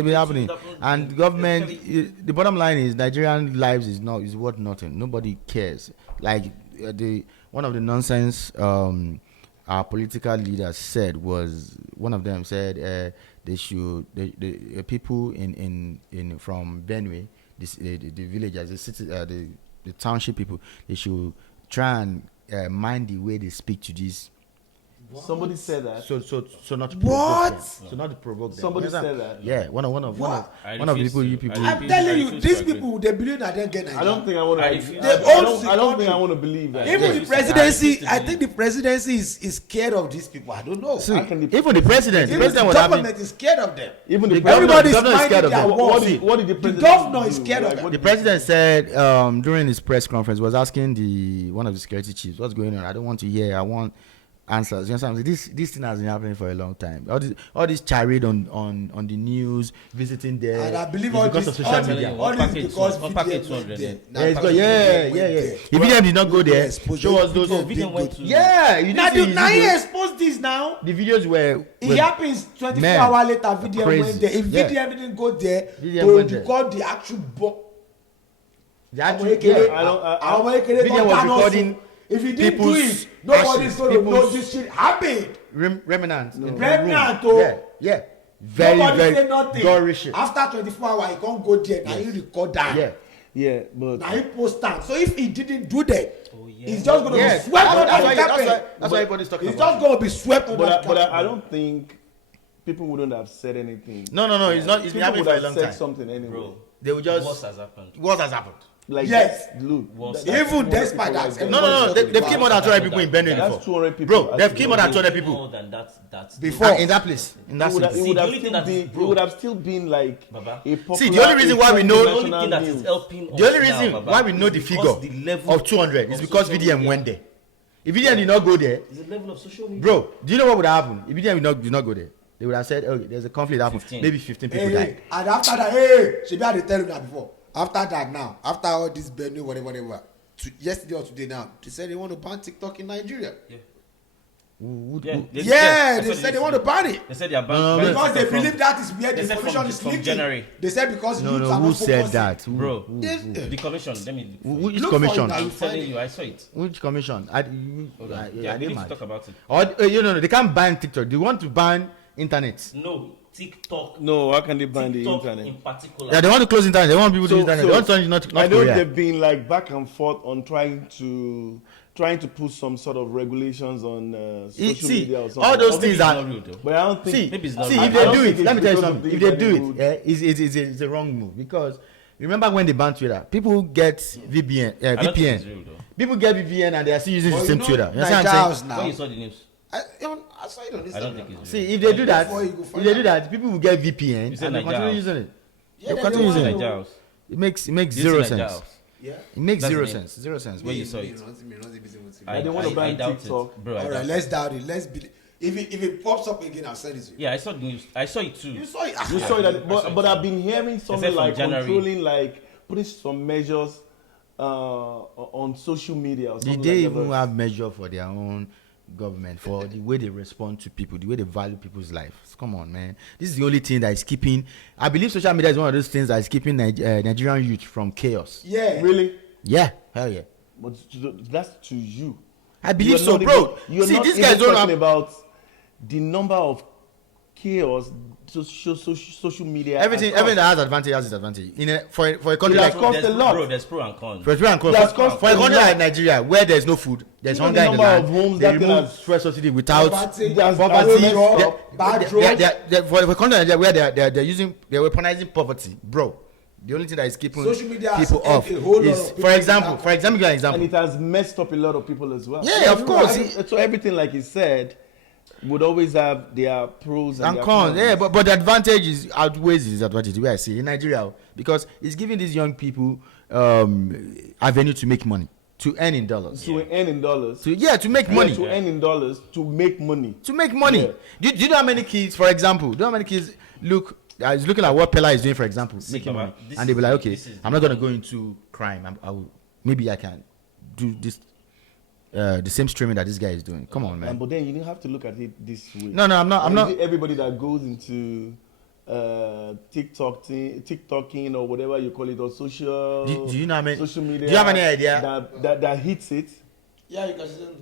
It been happening. And government. The bottom line is Nigerian lives is worth nothing. Nobody cares. Like one of the nonsense our political leaders said was, one of them said they should the people in from Benue, the villagers, the city, the township people, they should try and mind the way they speak to these. Somebody said that. So not to provoke them. So not to provoke them. Somebody You understand? said that. Yeah, one of I the refuse people to. you people. I I'm telling you, refuse these to agree. people they believe that they get Nigeria. I don't think I want to. I I refuse- They own don't the think country. I want to believe that. Even Yeah. the I refuse presidency, to I believe think the presidency is scared of these people. I don't know. See, How can the even the president, Even the was having. government is scared of them. Even The the governor- Everybody is governor is scared minding of their them. work. What did the The president governor do? is scared of Like, them. what The did- president said during his press conference, was asking one of the security chiefs, what's going on? I don't want to hear. I want answers. You understand? This thing has been happening for a long time. All this charade on the news, visiting there. And I believe is all because this, of all social this, media. all this Package because one package VDM 200 went there. then. Now Yeah, it's package got, yeah. went there. If VDM did not go there, Exposure. show us those. VDM VDM went to. Yeah, you Now didn't see now he videos. exposed this now. The videos were It happens 24 Man, hours later. VDM crazy. went there. If Yeah. VDM didn't go there, VDM they would went there. record the actual the actual, yeah, Our Ekele VDM don't was ban us. recording If he didn't do people's it, nobody's ashes, going to know people's- this shit happened. remnants. in the Remnant, room. oh. Yeah. Very, Nobody very say nothing. gory shit. After 24 hours, he can't go there. Now he record that. Yeah. Yeah, but Now he post that. So if he didn't do that, yeah. he's just going to Yes. be swept under That's the why carpet. everybody's talking He's about just going to be swept under the but carpet. I don't think people wouldn't have said anything. No, it's not. It's been People happening would for a have long said time. something anyway. Bro, They will just. what has happened? What has happened? Like, Yes. look, Worse. that's Even 200 despite people that, right No, there. They've killed more than 200 people in Benue That's before. 200 people. Bro, they've killed more than 200 people. More than that. Before. In that place. In that It would have, city. See, the only thing that is it broke- would have still been like Baba. a popular. See, the only reason why we know- The only thing that is helping The only us reason now, Baba, why we know is the because figure the level of 200 is of because social VDM media. went there. If VDM did not go there, It's the level of social media. bro, do you know what would have happened? If VDM did not go there, they would have said, okay, there's a conflict happened. 15. Maybe 15 people Hey, died. and after that, hey, Shebi had to tell him that before. After that, now, after all this Benue, whatever, yesterday or today now, they said they want to ban TikTok in Nigeria. Yeah, they said they want to ban it. They said they are No, banning Because they from- believe that is where the They said information from- is from leaking. January. They said because No, youths are who not said focusing. that? Bro, Yes. the commission. Let me. Which Look for it commission? now. I'm telling you, I saw it. Which commission? Hold on. I Yeah, we didn't need to mind. talk about it. Or they can't ban TikTok. They want to ban internet. No, TikTok. No, how can they ban the TikTok internet? in particular. Yeah, they want to close internet. They want people to use internet. They want to not I know Korea. they've been like back and forth on trying to put some sort of regulations on social See, media or something. all those Or maybe things it's are. not real though. But I don't think. See, Maybe it's not see, real. if I they don't do think it, it's let me tell you because of something. the If they do internet it, it's a wrong move because remember when they banned Twitter, people get VPN. I don't think it's VPN. real though. People get VPN and they are still using But the you same know, Twitter. You understand Naija what I'm house saying? now. When you saw the news, I saw it on Instagram. I don't think it's real. See, if they do that, Before you go if find they do out. that, people will get VPN You said and they Naija continue house. using it. Yeah, They they continue want using to it. Naija house. It makes This is zero Naija sense. house. Yeah. It makes That's zero the name. sense. Where you saw it. I don't want to ban doubt TikTok. it. Bro, All I right, doubt let's it. doubt it. Let's be. If it pops up again, I'll send it to you. Yeah, I saw the news. I saw it too. You saw it. You saw that, I saw but it I've too. been hearing something Except from like January. controlling, like putting some measures on social media. Or something Did they like that. even have measure for their own government for the way they respond to people, the way they value people's lives? Come on, man. This is the only thing that is keeping. I believe social media is one of those things that is keeping Nigerian youth from chaos. Yeah. Really? Yeah, hell yeah. But that's to you. I believe You're so, not bro. You're See, not these even guys don't talking have. about the number of chaos social media. Everything that has advantage has disadvantage. For a country It like has cost a lot. Bro, there's pro and con. for a country It has cost for a a country lot. like Nigeria, where there's no food, there's Even hunger the in the number land. of homes They that thing remove has- fuel subsidy without Poverty, poverty. bad roads. For a country like Nigeria, where they're weaponizing poverty, bro. The only thing that is keeping Social media has people helped off a whole lot is, of people for example, now. give you an And example. it has messed up a lot of people as well. Yeah, of course. So everything, like he said, would always have their pros and And their cons, cons. yeah, but the advantage is outweighs the disadvantage, the way I see it, in Nigeria, because it's giving these young people avenue to make money, to earn in dollars. To earn in dollars. To make Yeah, money. to earn in dollars, to make money. To make money. Yeah. Do you know how many kids, for example, is looking at what Pella is doing, for example, making Baba, money, this and they'll be is- like, okay, this is I'm not going to go into crime. Maybe I can do this, the same streaming that this guy is doing. Come on, man. But then you don't have to look at it this way. No, I'm not. Is it everybody that goes into TikToking or whatever you call it, or social. Do you know how many? social media? Do you have any idea? that hits it? Yeah, you can see them.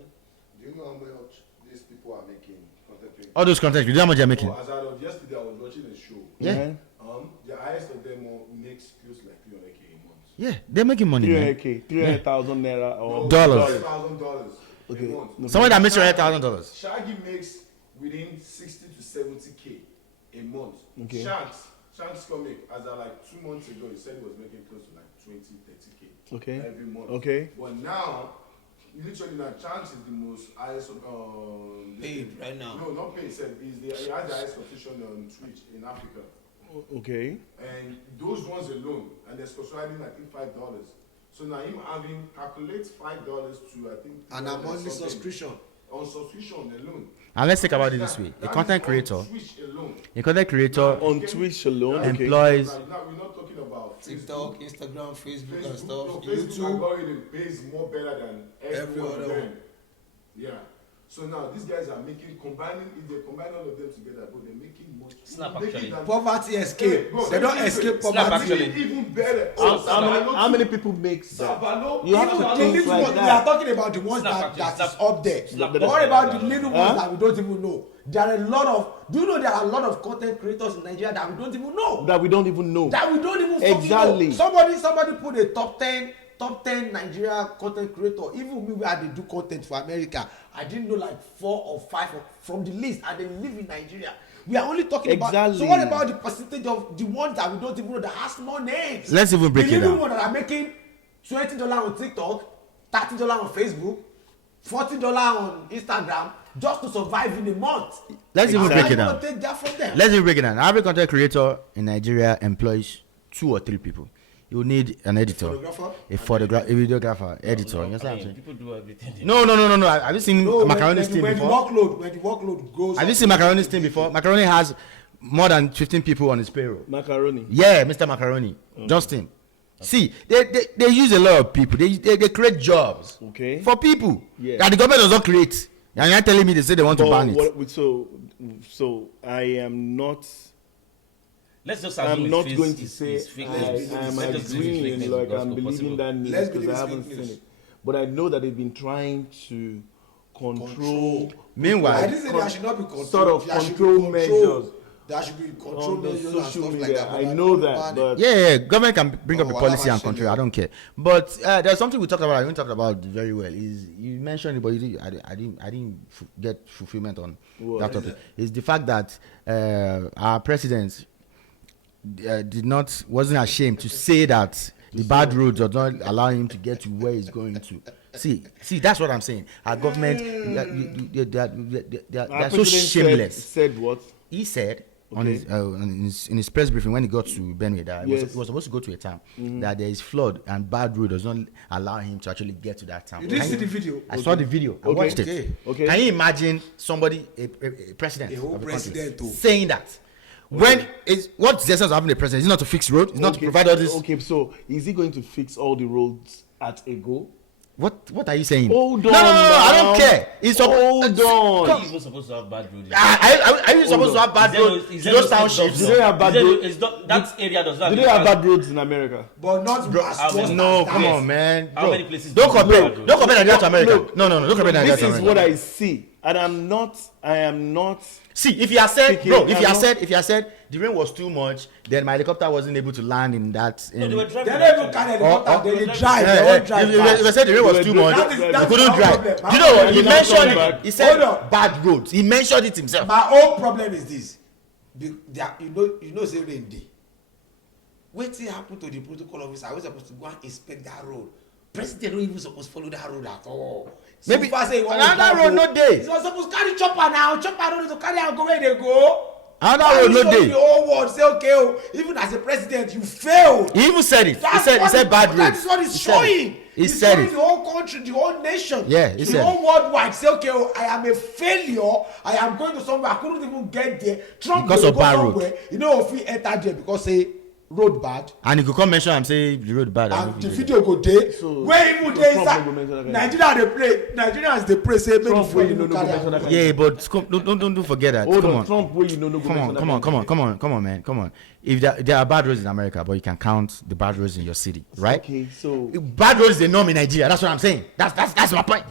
Do you know how much these people are making content creators? All those content, do you know how much they're making? As of yesterday, I was watching a show. Yeah. The highest of them makes close like 300K a month. Yeah, they're making money, man. 300K, 300,000 naira or Dollars. $1,000 Okay. a month. Someone that makes $100,000. Shaggy makes within 60 to 70K a month. Okay. Shanks comic, as of like 2 months ago, he said he was making close to like 20, 30K Okay. every month. Okay. But now, literally now, Chance is the most highest Paid right now. No, not paid. He has the highest subscription on Twitch in Africa. Okay. And those ones alone, and they're subscribing I think $5. So now him having calculates $5 to I think And a monthly something subscription. on subscription alone. And let's think about it this way: a That content is creator, on Twitch alone. On Twitch alone, okay. employs. Now we're not talking about TikTok, Instagram, Facebook, and stuff. No, Facebook YouTube. algorithm pays more better than every Every other other one. Yeah. So now these guys are combining, if they combine all of them together, but they're making much. Snap making actually. than- Poverty escape. Bro, They don't let me escape say, Snap poverty. actually. Even better. How many people make that? Savalo, You have Even to the think little like ones, we that. are talking about the ones Snap that actually, is snap. up there. Snap. But what about the little ones that we don't even know? There are a lot of. Do you know there are a lot of content creators in Nigeria that we don't even know? That we don't even know. That we don't even fucking Exactly. know. Somebody put a top 10 Nigeria content creator. Even me where they do content for America, I didn't know like 4 or 5 from the list, and they live in Nigeria. We are only talking about. Exactly. So what about the percentage of the ones that we don't even know that has no names? Let's even break the it little down. ones that are making $20 on TikTok, $30 on Facebook, $40 on Instagram just to survive in a month. Let's even break it How down. are you gonna take that from them? Let's even break it down. Every content creator in Nigeria employs 2 or 3 people. You need an editor, Photographer? a videographer, editor. You understand what I'm saying? People do everything. No. Have you seen No, Macaroni's team when the before? workload goes. Have you up, seen Macaroni's team before? Macaroni has more than 15 people on his payroll. Macaroni. Yeah, Mr. Macaroni, Justin. See, they use a lot of people. They create jobs Okay. for people Yeah. that the government does not create. And you're telling me they say they want to ban it. So I am not. Let's just I'm assume not it's going fake- to it's- say it's fake I news. am Let's just assume it's fake agreeing, news like because I'm it's believing possible. that news Let's because believe I it's haven't fake seen news. it. But I know that they've been trying to control. I Meanwhile, didn't say there should not be control. Sort of There should be control measures. There should be control On the measures and social stuff like media. that. but I I know don't that, ban it. but yeah, government can bring up Oh, the well, policy I'm and control. actually- I don't care. But there's something we talked about. I didn't talk about very well. Is you mentioned it, but I didn't get fulfillment on What? that topic. Is the fact that our president wasn't ashamed to say that the bad roads are not allowing him to get to where he's going to. See, that's what I'm saying. Our government, they're so our president shameless. said what? He said on his, in his press briefing when he got to Benue that he was supposed to go to a town that there is flood and bad road does not allow him to actually get to that town. You didn't see the video? I saw the video. I watched it. Okay. Can you imagine somebody, a president, A whole of the country, president, saying that? When is what the essence of having a president is not to fix road, it's not to provide all this. Okay, so is he going to fix all the roads at a go? What are you saying? Hold on. No, I don't care. It's Hold on. Are you even supposed to have bad roads? Are you supposed to have bad roads? Those townships. Do they have bad roads? That area does not. Do they have bad roads in America? But not No, come on, man. How many places? Don't compare Nigeria to America. No. Don't compare Nigeria This to is America. what I see, and I am not. See, if you had said, Speaking, bro, if you had said the rain was too much, then my helicopter wasn't able to land in that. No, they were driving. They don't even carry helicopter. They drive. They won't drive. If you said the rain was too much, That is- you that's couldn't our drive. problem. You know what? He Hold mentioned on. it. He said Hold on. bad roads. He mentioned it himself. My own problem is this. You know, say rain day. Wetin happen to the protocol officer? I was supposed to go and inspect that road. President don't even supposed to follow that road at all. Maybe so far say another road no dey. He was supposed to carry chopper now. Chopper don't need to carry and go where they go. Another road no dey. The whole world say okay, oh, even as a president you failed. He even said it. That's He said bad roads. That is what he's showing. He said showing it. the whole country, the whole nation. Yeah, he the said whole worldwide. Say okay, oh, I am a failure. I am going to somewhere. I couldn't even get there. Trump Because will of go bad somewhere. road. You know if we enter there because say road bad. And he could come mention and say the road bad. And the video go dey. Where even dey inside Nigeria dey play. Nigerians dey pray say make the Trump wey phone you no even go carry mention am. that. Yeah, but don't forget that. Hold Come on, on. Trump wey you no go mention that. Come on, man. Come on. If there are bad roads in America, but you can count the bad roads in your city, right? Okay, so Bad roads is the norm in Nigeria. That's what I'm saying. That's my point.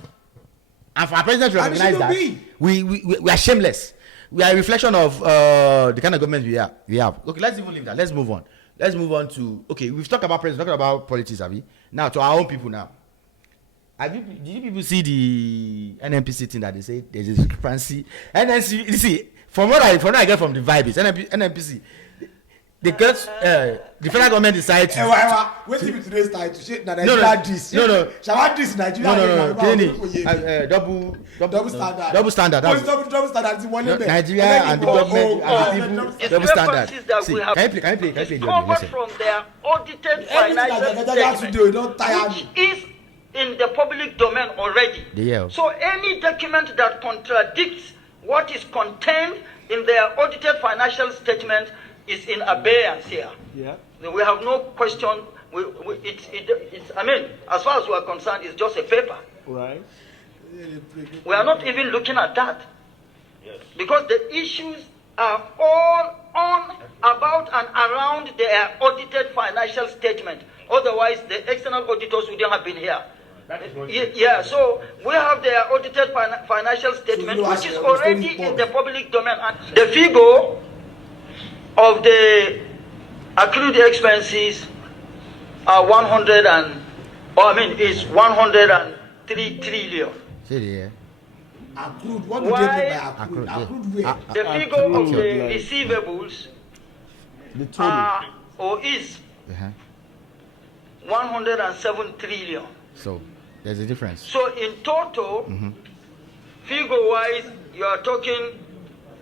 And for our president to And it recognize that, shouldn't we are shameless. We are a reflection of the kind of government we have. Okay, let's even leave that. Let's move on. Let's move on to we've talked about president, talking about politics, have we? Now to our own people now. Did you people see the NNPC thing that they say there's a discrepancy? NNC, you see, from what I get from the vibe is NNPC. The federal government decided to. Wetin be today's title? Shey na No. Nigeria dis. No. Shall dis Nigeria? No. Double standard. Double standard. What's double standard? Ti wọlé bẹ̀. Nigeria and the government and the people. Double standard. That See, we have can you play the audio? covered Listen. from their audited Everything financial that Nigeria statement, today don tire which me. is in the public domain already. Yeah. So any document that contradicts what is contained in their audited financial statement is in abeyance here. yeah. We have no question. It's, I mean, as far as we are concerned, it's just a paper. Right. We are not even looking at that. Yes. Because the issues are all on, about, and around their audited financial statement. Otherwise, the external auditors wouldn't have been here. Yeah, so we have their audited financial statement, which is already in the public domain. And the figure of the accrued expenses are 103 trillion. See there. Accrued. What do they mean by accrued? Accrued where? The figure of the receivables The total. is 107 trillion. So there's a difference. So in total, figure-wise, you are talking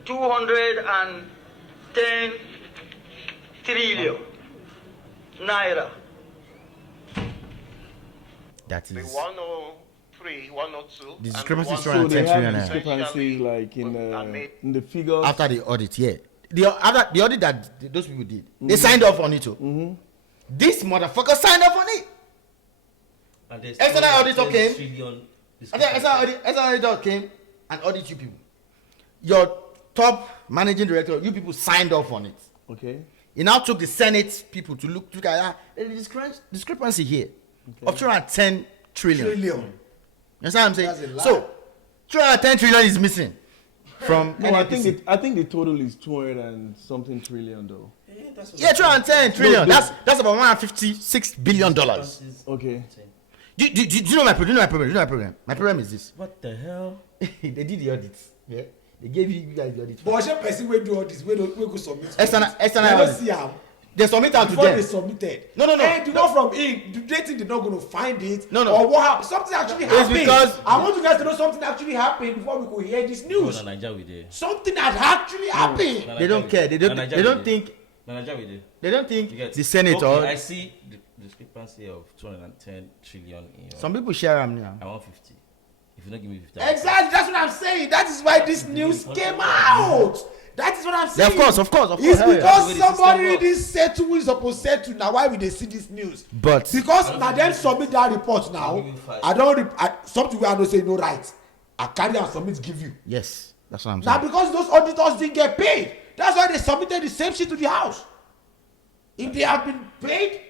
210 trillion naira. That is 103, 102. the discrepancy is So 210 they trillion have naira. discrepancy like in the figures. After the audit, yeah. The audit that those people did, they signed off on it too. This motherfucker signed off on it. And there's External auditor came. trillion External auditor came and audit you people. Your top managing director, you people signed off on it. Okay. He now took the Senate people to look at there's a discrepancy here of 210 trillion. You understand what I'm saying? So 210 trillion is missing from No, NNPC. I think the total is 200 and something trillion though. Yeah, 210 trillion. That's about $156 billion. Okay. Do you know my problem? My problem is this. What the hell? They did the audits. Yeah. They gave you guys the audit. But person wey do all this, we go submit. External I don't audit. see am. They submit out to before them. they submitted. No. And the one from Inc. Do they think they're not going to find it? No. Or what happened? Something actually happened. Because I want you guys to know something actually happened before we could hear this news. Something had actually happened. They don't care. They don't think the Senate okay, I see the discrepancy of 210 trillion in some people share them now. I want 50. If you don't give me 50, exactly, that's what I'm saying. That is why this news came out. That is what I'm saying. Yeah, of course. It's because somebody didn't settle who is supposed to settle. Now, why will they see this news? But because now them submit that report now. Something where I don't say no right. I carry and submit give you. Yes, that's what I'm saying. Now because those auditors didn't get paid, that's why they submitted the same shit to the house. If they have been paid,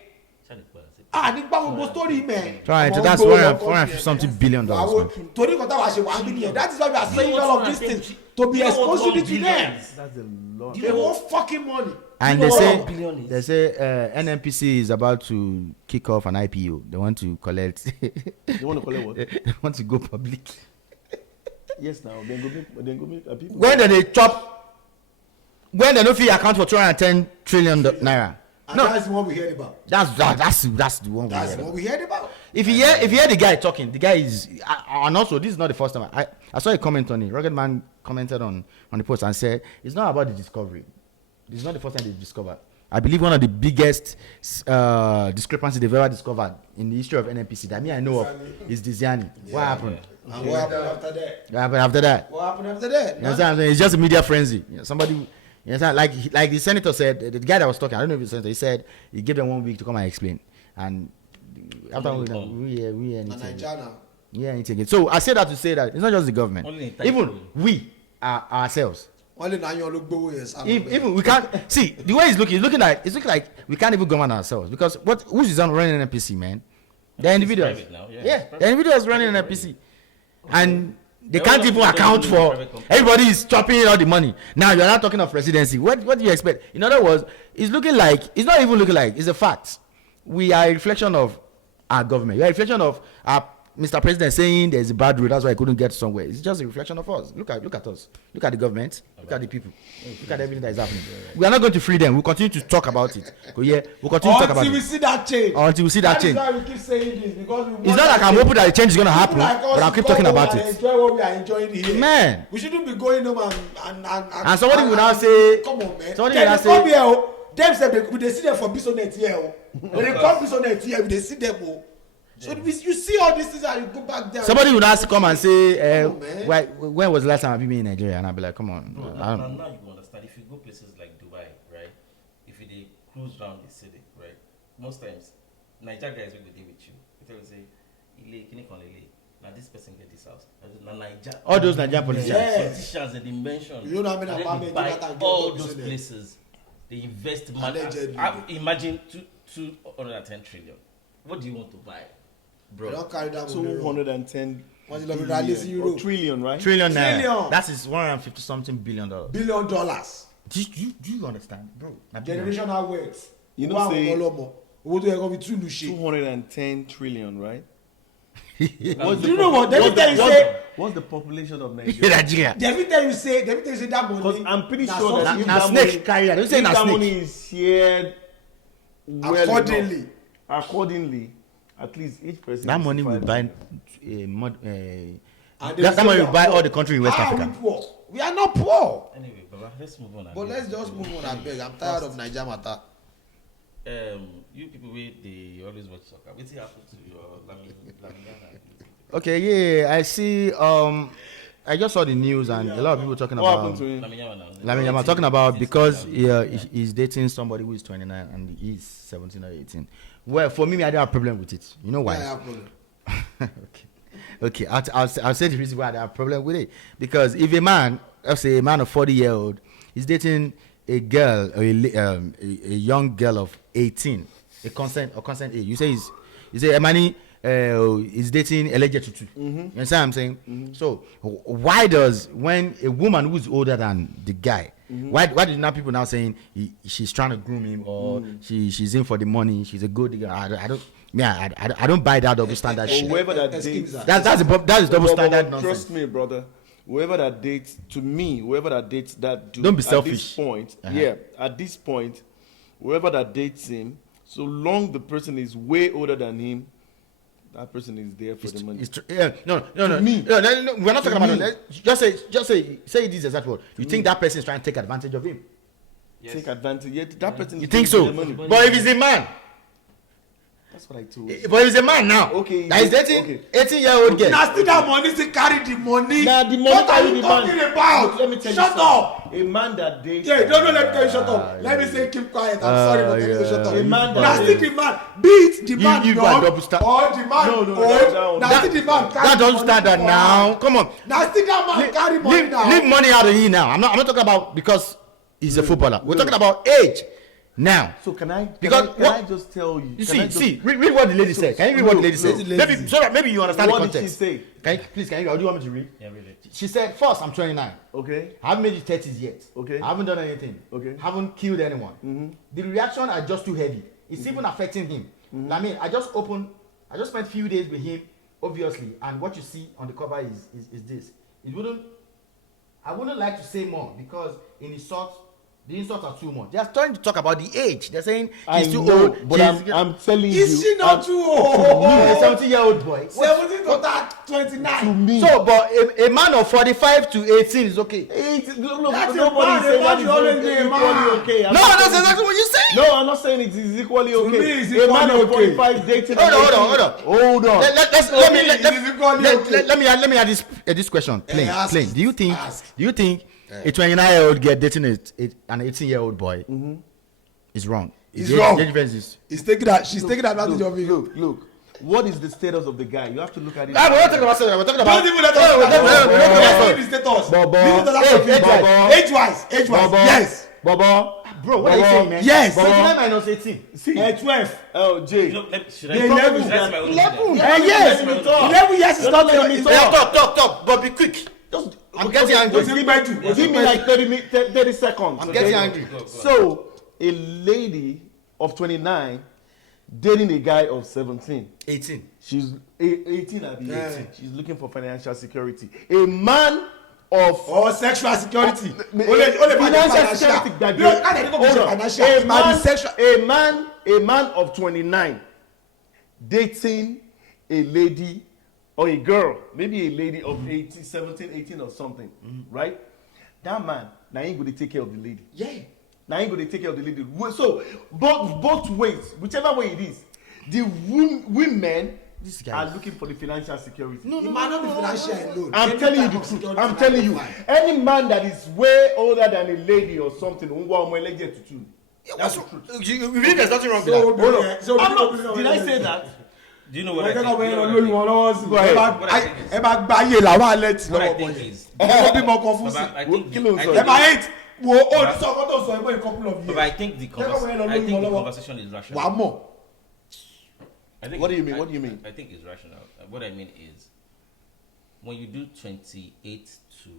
I think about story, man. Right, so that's $150 something billion. That is why we are saying all of these things to be exposed to them. That's a lot. They want fucking money. And they say NNPC is about to kick off an IPO. They want to collect. They want to collect what? They want to go public. Yes, now then go make people. When they chop, when they no fee account for 210 trillion naira. And that's the one we heard about. That's the one. That's the one we heard about. If you hear the guy talking, the guy is, and also this is not the first time. I saw a comment on it. Rugged Man commented on the post and said it's not about the discovery. This is not the first time they've discovered. I believe one of the biggest discrepancies they've ever discovered in the history of NNPC that I know of is Diziani. Yeah, what happened? And what happened after that? What happened after that? What happened after that? You know what I'm saying? It's just a media frenzy. You know, somebody. You know, like the senator said, the guy that was talking, I don't know if it's the senator, he said he gave them 1 week to come and explain. And after we anything. So I say that to say that it's not just the government. Even we ourselves. Even we can't see the way it's looking like we can't even govern ourselves because who's running an NPC, man? The individuals. The individuals running an NPC. And they can't even account for everybody is chopping all the money. Now you're not talking of presidency. What do you expect? In other words, it's not even looking like it's a fact. We are a reflection of our government. We are a reflection of our Mr. President saying there's a bad road, that's why I couldn't get somewhere. It's just a reflection of us. Look at us. Look at the government. Look at the people. Look at everything that is happening. We are not going to free them. We'll continue to talk about it. We'll continue to talk about it. Until we see that change. That is why we keep saying this. Because it's not like I'm hoping that the change is going to happen, but I'll keep talking about it. Enjoy what we are enjoying here. Man. We shouldn't be going home and somebody will now say, come on, man. Somebody will now say, them say they see them for Bisonet here. When they come Bisonet here, they see them. So you see all these things and you go back there. Somebody would ask come and say, when was the last time I've been in Nigeria? And I'll be like, come on. Now you can understand. If you go places like Dubai, right? If you cruise around the city, right? Most times, Nigeria guys will deal with you. They will say, now this person get this house. All those Nigerian politicians and they mention. You know how many they buy all those places. They invest money. Imagine 210 trillion. What do you want to buy? Bro, don't carry that 210 trillion, right? Trillion naira. That is $150 something billion. $billion. Do you understand, bro? Generational wealth. You know, say 210 trillion, right? Do you know what? Every time you say, what's the population of Nigeria? Every time you say that money. Because I'm pretty sure that snake carrier. Don't say that money is shared accordingly. At least each person. That money will buy that money will buy all the country in West Africa. We are not poor. Anyway, Baba, let's move on. But let's just move on. I beg. I'm tired of Niger matter. You people they always watch soccer. What's happened to your Lamine Yamal? Okay, yeah, I see. I just saw the news and a lot of people talking about Lamine Yamal talking about because he's dating somebody who is 29 and he's 17 or 18. Well, for me, I don't have a problem with it. You know why? I have a problem. Okay. I'll say the reason why I have a problem with it. Because if a man, let's say a man of 40-year-old, is dating a girl or a young girl of 18, a consent age. You say Emani is dating Elijah Tutu. You understand what I'm saying? Mm-hmm. So why does when a woman who's older than the guy, why do now people now saying she's trying to groom him or she's in for the money, she's a good girl? I don't buy that double standard shit. Whoever that dates, that is double standard nonsense. Trust me, brother. Whoever that dates that dude, don't be selfish. At this point, at this point, whoever that dates him, so long the person is way older than him, that person is there for the money. No, we're not talking about it. Just say this exact word. You think that person is trying to take advantage of him? Yes. Take advantage. Yet that person. You think so? But if he's a man. That's what I told you. But he's a man now. Okay. That is dating 18-year-old girl. Now still that money to carry the money. Now the money. What are you talking about? Look, let me tell you. Shut up. A man that dates. Yeah, no, let me tell you shut up. Let me say keep quiet. I'm sorry for telling you shut up. A man that now still the man. Be it the man young or the man old. Now still the man carry that don't stand that now. Come on. Now still that man carry money now. Leave money out of here now. I'm not talking about because he's a footballer. We're talking about age. Now, so can I just tell you? You see, read what the lady said. Can you read what the lady said? Maybe you understand the context. What did she say? Can you? Or do you want me to read? Yeah, read it. She said, first, I'm 29. Okay. I haven't made it 30s yet. Okay. I haven't done anything. Okay. Haven't killed anyone. Mm-hmm. The reaction are just too heavy. It's even affecting him. Mm-hmm. I mean, I just spent a few days with him, obviously, and what you see on the cover is this. I wouldn't like to say more because in his thoughts, the insults are too much. They are starting to talk about the age. They're saying he's too old. But I'm telling you. Is she not too old? He's a 70-year-old boy. 17 to that 29. To me. So, but a man of 45 to 18 is okay. That's a man. That is always be a man. Okay. No, that's exactly what you say. No, I'm not saying it is equally okay. To me, it's equally a man of okay. 45 dating. Hold on. Let me add this question. Plain. Do you think a 29-year-old girl dating an 18-year-old boy is wrong? It's wrong. She's taking advantage of you. Look. What is the status of the guy? You have to look at it. We're talking about. Don't even let us status. Age-wise. Yes. Bro, what are you saying, man? Yes. 29 minus 18. See. 12. Oh, Jay. Should I 11. 11 years is not telling me. Talk. But be quick. I'm getting angry. Give me like 30 seconds. I'm getting angry. So, a lady of 29 dating a guy of 17. 18. She's 18. She's looking for financial security. A man of sexual security. Financial security. A man of 29 dating a lady or a girl, maybe a lady of 17, 18 or something, right? That man, now ain't going to take care of the lady. Yeah. Now ain't going to take care of the lady. So, both ways, whichever way it is, the women are looking for the financial security. No, it might not be financial alone. I'm telling you the truth. I'm telling you. Any man that is way older than a lady or something, that's the truth. You really there's nothing wrong with that. Did I say that? Do you know what I think? But I think the conversation is rational. One more. What do you mean? I think it's rational. What I mean is, when you do 28 to...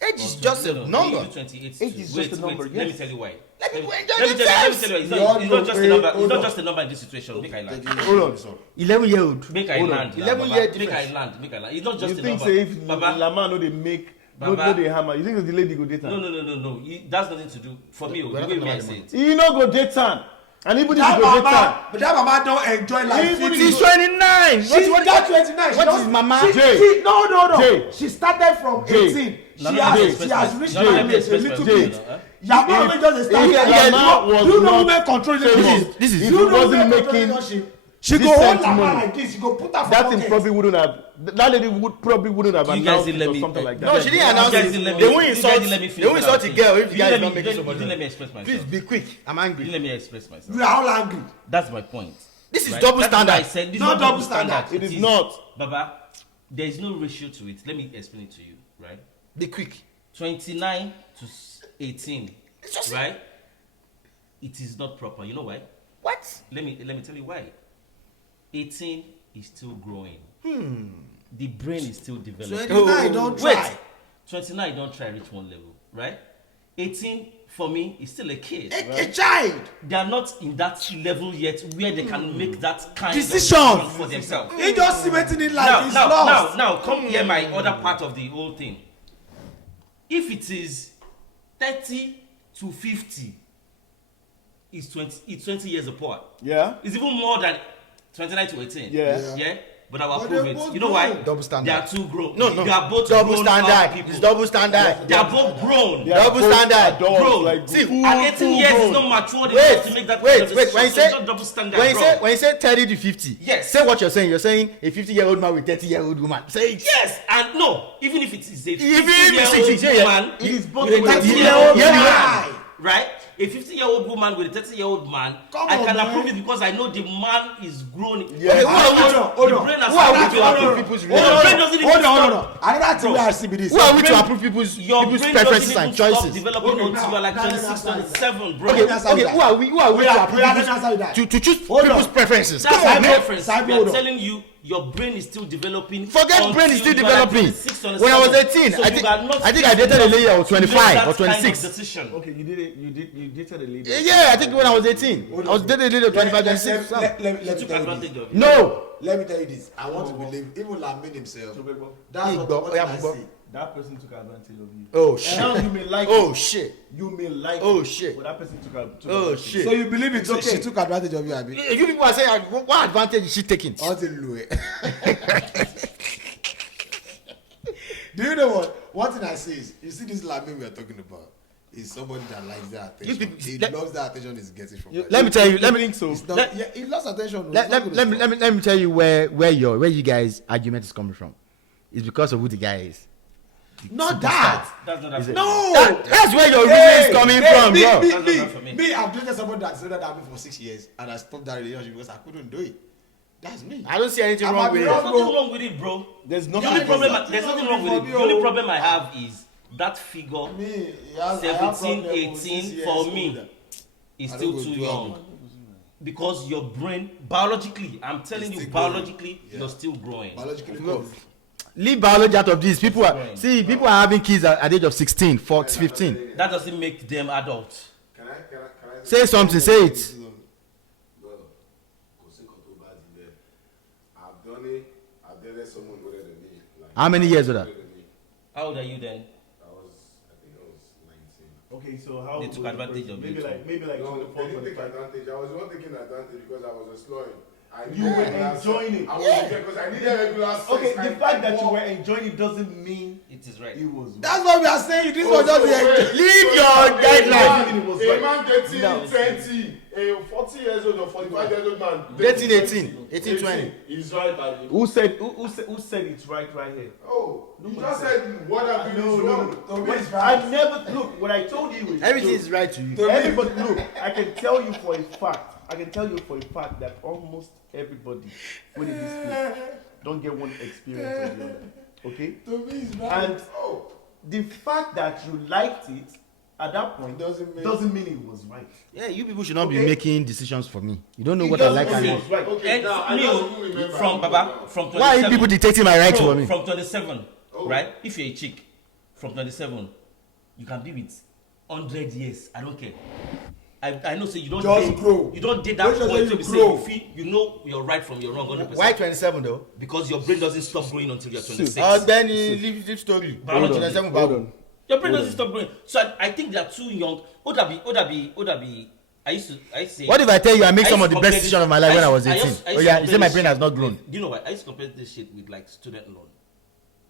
Age is just a number. Age is just a number, Let yes. me tell you why. Let me tell you it's not just a number. It's not just a number in this situation. Make I land. Hold on. 11-year-old. Make I land. 11-year Make I land. It's not just you a think number. say if Lamine no they make no they hammer, you think the lady go date her? No. That's nothing to do for me. The way I say it. He no go date her. And even if that you go date her, but that mama don't enjoy life. She's 29. She's got 29. What is mama? No. Jay. She started from 18. She has reached a little bit. Yamal will just start. You know women control this is you know women control. She go hold Yamal like this. She go put her for that thing probably wouldn't have. That lady probably wouldn't have announced it or something like that. No, she didn't announce it. They won't insult the girl if you guys don't make it so much. Let me express myself. Please be quick. I'm angry. Let me express myself. You are all angry. That's my point. This is double standard. I said this not double standard. It is not. Baba, there is no ratio to it. Let me explain it to you, right? Be quick. 29 to 18, right? It is not proper. You know why? What? Let me tell you why. 18 is still growing. The brain is still developing. 29 don't try. 29 don't try reach one level, right? 18 for me is still a kid. A child. They are not in that level yet where they can make that kind decision of for themselves. He just cementing it like he's lost. Now, come hear my other part of the whole thing. If it is 30 to 50, is 20 years apart. Yeah. It's even more than 29 to 18. Yeah. But I will prove it. You know why? Double standard. They are too grown. No. They are both double grown standard. people. It's double standard. They are both grown. Double standard. Bro, like see, at 18 years is not mature enough to make that Wait. kind of When you decision. say It's not double standard, when you say 30 to 50, yes. Say what you're saying. You're saying a 50-year-old man with 30-year-old woman. Say it. Yes, and no, even if it is a Even if it's 60, 50-year-old woman, It is both with a 30-year-old Yeah. man, right? A 50-year-old woman with a 30-year-old man, I can approve it because I know the man is grown. Yeah. Okay, Hold on. Who are we to approve people's relationship? Hold on. Another thing I see with this. Who are we to approve people's Your brain preferences doesn't and even stop choices? developing until you are like 26, 27, bro. Okay, who are we to approve to choose people's preferences? That's Come my on, man. preference. We are telling you, your brain is still developing. Forget brain is still until you are like developing. 26, 27. When I was 18, So I you are not think I dated a lady I was 25 or to make that kind of 26. decision. Okay, you dated a lady. Yeah, I think when I was 18, I was dating a lady of 25, 26. Let me She tell took you advantage this. of it. No. Let me tell you this. I want to believe even Lamine himself. That's He what go- I yeah, see. That person took advantage of you. Oh shit. Now you may like Oh it. shit. You may like Oh it. shit. But that person took advantage. Oh shit. So you believe it's okay? okay. She took advantage of you, Abi. You people are saying what advantage is she taking? Until Louis. Do you know what? One thing I say is, you see this Lamine we are talking about is somebody that likes that attention. people- He let- loves that attention he's getting from. Let me tell you. Let me think so. It's not, let- yeah, he loves attention. let me tell you where you guys' argument is coming from. It's because of who the guy is. Not that. That's not that for me. No. That's where your reason is coming from, me, bro. That's not for me. me, I've dated somebody that said that happened for 6 years and I stopped that relationship because I couldn't do it. That's me. I don't see anything I wrong might with be it. There's wrong. nothing wrong with it, bro. There's The nothing. only problem, There's there's nothing wrong with it. The only problem I have is that figure Me, 17, 18 for me is I still don't go too do young. that. Because your brain, biologically, I'm telling It's you, still growing. biologically, Yeah. you're still growing. Biologically, No. no. Leave biology out of this. People are Right. people are having kids at the age of 16, 14, 15. That doesn't make them adults. Can I Say something. Say it. Well, kò sí nǹkan tó bá di bẹ́ẹ̀. I've dated someone older than me. Like, How many years older? than me. How old are you then? I think I was 19. Okay, so how They took was the advantage person? of maybe you like maybe like No, 24, they didn't take 25. advantage. I was not taking advantage because I was exploring. You were enjoying it. I was because I needed regular sex. Okay, the Like, fact that you walk. were enjoying it doesn't mean It is right. it was. That's what we are saying. This was just the Leave your guideline. A man dating No. 20, a 40 years old or 45 years old man. Dating 18, 20. He's right, Abi. Who said it's right here? Oh, you just said what I've been doing wrong. I never look. What I told you is Everything look, is right to you. Everybody, look. I can tell you for a fact. That almost everybody within this field don't get one experience or the other. Okay. To me, it's right. And the fact that you liked it at that point Doesn't mean it was right. Yeah, you people should not be Okay. making decisions for me. You don't know It what I doesn't like and mean not. it was right. Okay, And now I me, don't even remember. from Baba, from 27. Why are you people dictating my rights Bro, for me? From 27, right? If you're a chick, from 27, you can be with 100 years. I don't care. I know, so you don't Just date, grow. You don't date that Don't just point say to you be grow. saying you feel you know you're right from your wrong 100%. Why 27 though? Because your brain doesn't stop growing until you're 26. Then leave story. Biology. 27 Hold on. Your brain doesn't stop growing. So I think they are too young. Odabi. I used to say. What if I tell you I make I some used of to the best compare decisions of my life when I was I 18? used Oh to yeah, you compare say my this brain shit has not grown. with- Do you know why? I used to compare this shit with like student loan.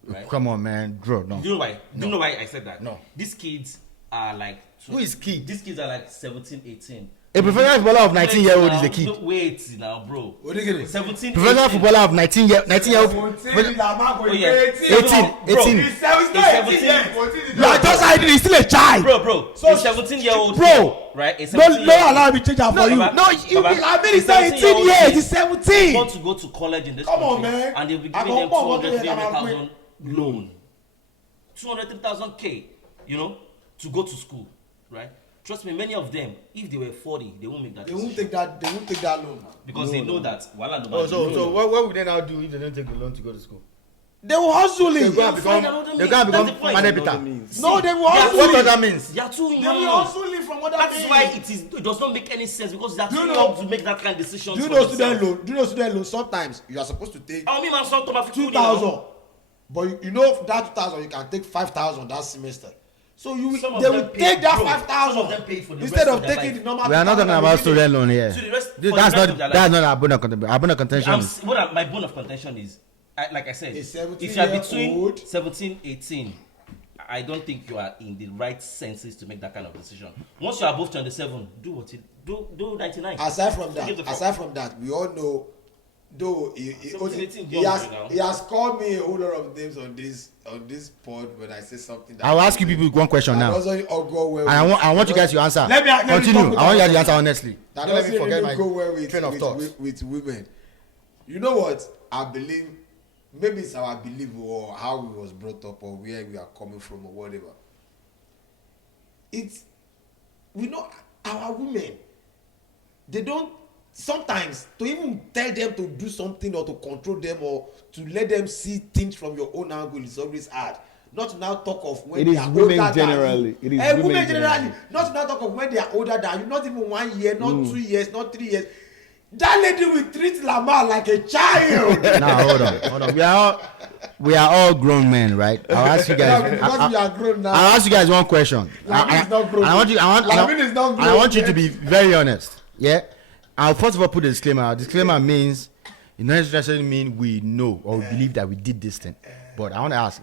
Right? Come on, man, bro, no. Do you know why? Do you know why I said that? No. These kids are like. Who is kid? These kids are like 17, 18. A professional footballer of 19-year-old is a kid. No, wait now, bro. What do you get it? 17, Professional 18. footballer of 19-year-old. Oh, yeah. 18. Bro, 18. he's 17. You are just hiding. He's still a child. Bro. So, a 17-year-old bro, kid, right? A 17-year-old No allow me change that for No, you. Baba, No, you Baba, I mean, he's a 18 17-year-old years. kid He's 17. want to go to college in this Come country, on, man. and they'll be I giving them go home, 200, and I'm 300,000 loan. 200,000 you know, to go to school, right? Trust me, many of them, if they were 40, they won't make that They decision. won't take that loan. Because they know that. Oh, so what would they now do if they don't take the loan to go to school? They will hustle They're it. going to become Manebita. No, they will Yeah, hustle What it. does that mean? They are too They will young. hustle it from what that That's means. why it does not make any sense because they are Do too you young know- to make that kind of decision. Do you know student loan? Do you know student loan? Sometimes you are supposed to take I mean, man, some 2,000, but you know that 2,000 you can take 5,000 that semester. So they Some of will them paid, take that bro. 5,000 Some of them paid for the instead rest of of their taking life. the normal. We are not talking about student loan here. To the rest- for That's the rest not of their that's life. not our contention. My bone of contention is, like I said, A if you are between old. 17, 18, I don't think you are in the right senses to make that kind of decision. Once you are above 27, do what you do 99. Aside from that, we all know. Though he has called me a whole lot of names on this pod when I say something. That I'll ask you people one question now. Well I want you guys to answer. Let me continue. I want you guys to answer honestly. That Don't let me doesn't forget really my go well train of thought. with women. You know what? I believe maybe it's our belief or how we was brought up or where we are coming from or whatever. We know our women. They don't. Sometimes to even tell them to do something or to control them or to let them see things from your own angle is always hard. Not to now talk of when they are older than you. It is women generally. Not to now talk of when they are older than you. Not even 1 year, not 2 years, not 3 years. That lady will treat Lamar like a child. Now hold on. We are all grown men, right? I'll ask you guys. Because we are grown now. I'll ask you guys one question. Lamine is not grown. Lamine is not grown. I want you to be very honest. Yeah. I'll first of all put a disclaimer. Disclaimer means it not necessarily mean we know or we believe that we did this thing. But I want to ask,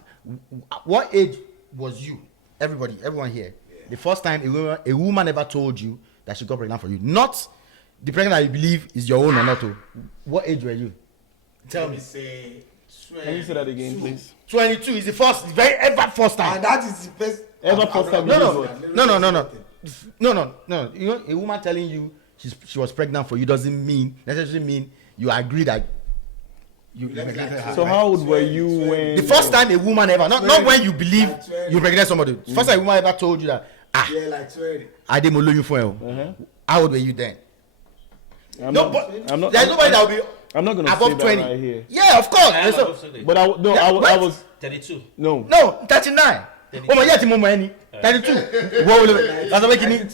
what age was you? Everyone here. The first time a woman ever told you that she got pregnant for you. Not the pregnant that you believe is your own or not. What age were you? Tell me. Can you say that again, please? 22 is the very ever first time. And that is the first time. No. You know, a woman telling you she was pregnant for you doesn't necessarily mean you agree that you impregnated her. So how old were you when the first time a woman ever not when you believe you impregnated somebody. First time a woman ever told you that like 20. I did molo you for you. How old were you then? I'm not, there's nobody that will be I'm not gonna above say 20 that right here. Yeah, of course. But I was 32. No, 39. Oh my God, Timo Mani. 32.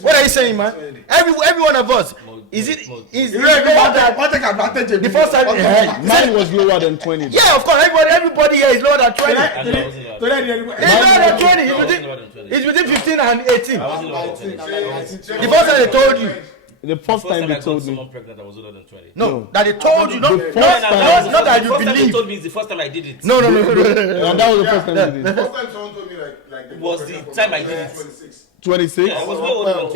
What are you saying, man? Every one of us. Is what take advantage of the first time mine was lower than 20. Yeah, of course. Everybody here is lower than 20. It's lower than 20. It's between 15 and 18. The first time they told you. The first time they told me. Pregnant, I was older than 20. No, that they told you. Not that you believe. They told me it's the first time I did it. No. And that was the first time I did it. The first time someone told me like was the time I did it. 26. Yeah, I was way older than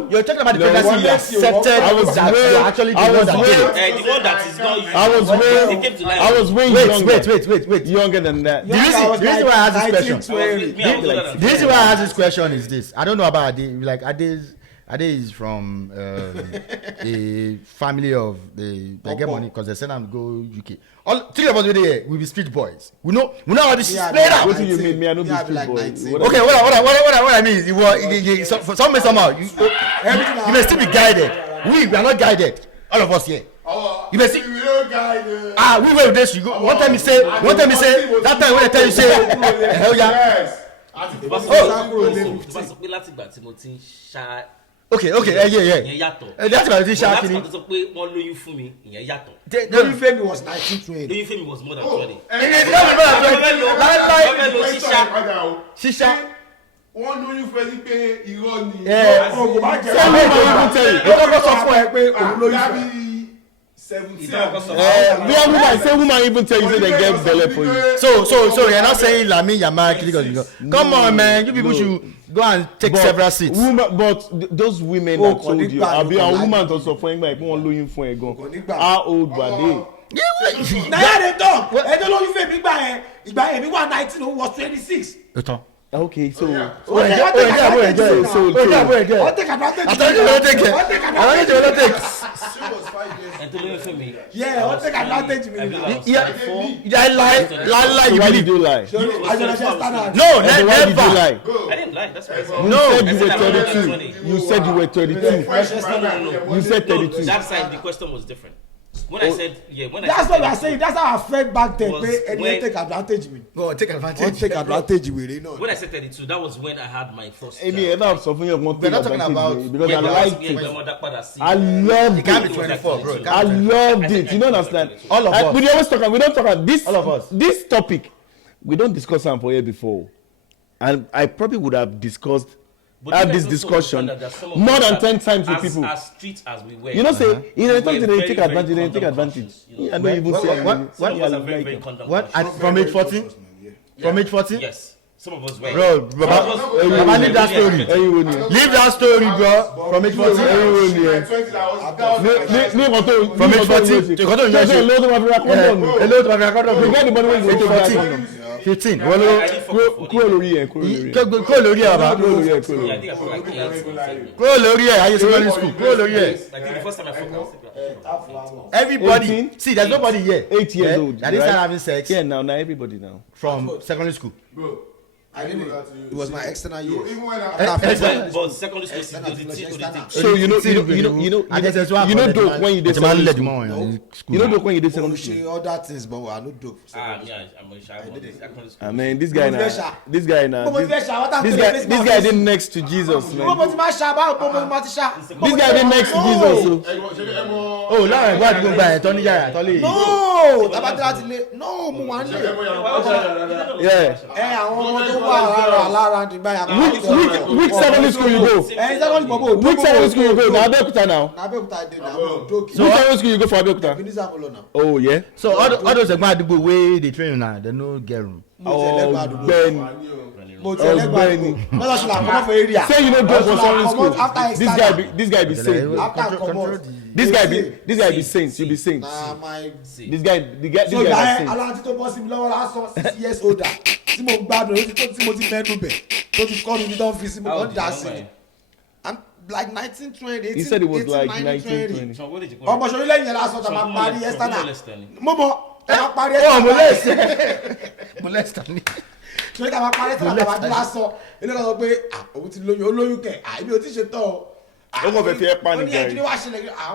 20. You're talking about the pregnancy you accepted. I was actually the one that is not you. I was way younger. Wait. Younger than that. The reason why I ask this question. The reason why I ask this question is this. I don't know about Ade. Like Ade is from a family of they get money because they send them to go UK. All three of us over there will be street boys. We know how this is played out. What do you mean? Me, I don't be street boy. Okay, what I mean is, somehow you may still be guided. We are not guided. All of us here. You may see. We don't guide. We were this. You go. One time you say. That time when I tell you say. Hell yeah. Okay, yeah. That's about the shark. That's about the one lóyún fún mi, ìyẹn yàtọ̀. Lóyún Femi was 1920. Lóyún Femi was more than 20. Shisha. Wọ́n lóyún fẹ́ ní pé irọ́ ni. Ọ̀gbọ̀n máa jẹ́ ọ̀gbọ̀n sọ fún ẹ pé òun lóyún fẹ́. 17. Woman even tell you say they get belly for you. So you're not saying Lamine Yamal. Come on, man. You people should go and take several seats. But those women that told you, I'll be a woman to suffer like one lóyún fún ẹ gan. How old were they? Náà they talk. Ẹ tó lóyún fẹ́ mi ìgbà yẹn mi wà 19, òun was 26. Okay, so What take advantage? Yeah, what take advantage? Lie. Why did you lie? No, never. I didn't lie. That's right. No, you said you were 32. You said 32. That side, the question was different. When I said, that's what we are saying. That's how our friend back then take advantage of me. Go take advantage of me. When I said 32, that was when I had my first. Amy, ever have something you want to talking about because I liked it. I loved it. Can't be 24, bro. I loved it. You don't understand? All of us. We always talk. We don't talk about this. All of us. This topic, we don't discuss them for here before. and I probably would have discussed. But Have this discussion more than 10 times with people. As street as we were. You know, say, you know, we they take advantage. I don't even say what? From age 14? From age 14? Yes. Some of us were. Bro, Baba, leave that story. Leave that story, bro. From age 14. From age 14. To continue, you say, hello to my condom. You get the money when you take 15. Kúrò lórí ẹ̀. Kúrò lórí ẹ̀, baba. Kúrò lórí ẹ̀. Ayé secondary school. Kúrò lórí ẹ̀. I think the first time I fucked Everybody. 18? See, there's nobody here. 8 years old. That is having sex. Yeah, now everybody now. From secondary school. Bro, I didn't. It was my external year. even when I but secondary school is So you know, dope when you did secondary school. You know dope when you did secondary school. Other things, but I know dope. I mean, this guy did next to Jesus, man. This guy did next to Jesus. Oh, Lord, what go by Tony Yara, Tony. No, no, mo wà nílé. Yeah. Which secondary school you go? Which secondary school you go? Now Abeokuta now. So which secondary school you go for Abeokuta? Oh yeah. So all those Adugbo wey dey train now, they no get room. Benny. Say you no go for secondary school. This guy be saint. This guy be saint. You be saint. This guy be saint. Alanti tó bọ́ sí mi lọ́wọ́ lásán 6 years older tí mo gbádùn tí mo ti mẹ́nu bẹ̀ tó ti kọ́ mi ní tó ń fi sí mi kọ́ dà sí mi. I'm like 1920. He said it was like 1920. ọmọ sori lẹ́yìn yẹn lásán tó máa parí external. mo mọ ẹ máa parí external. Molester ni. ṣé ká máa parí external tó máa di lásán ilé kan sọ pé òun ti lóyún olóyún kẹ ibi ò ti ṣe tán o. Ọmọ fẹ́ fi ẹ pa ni gari.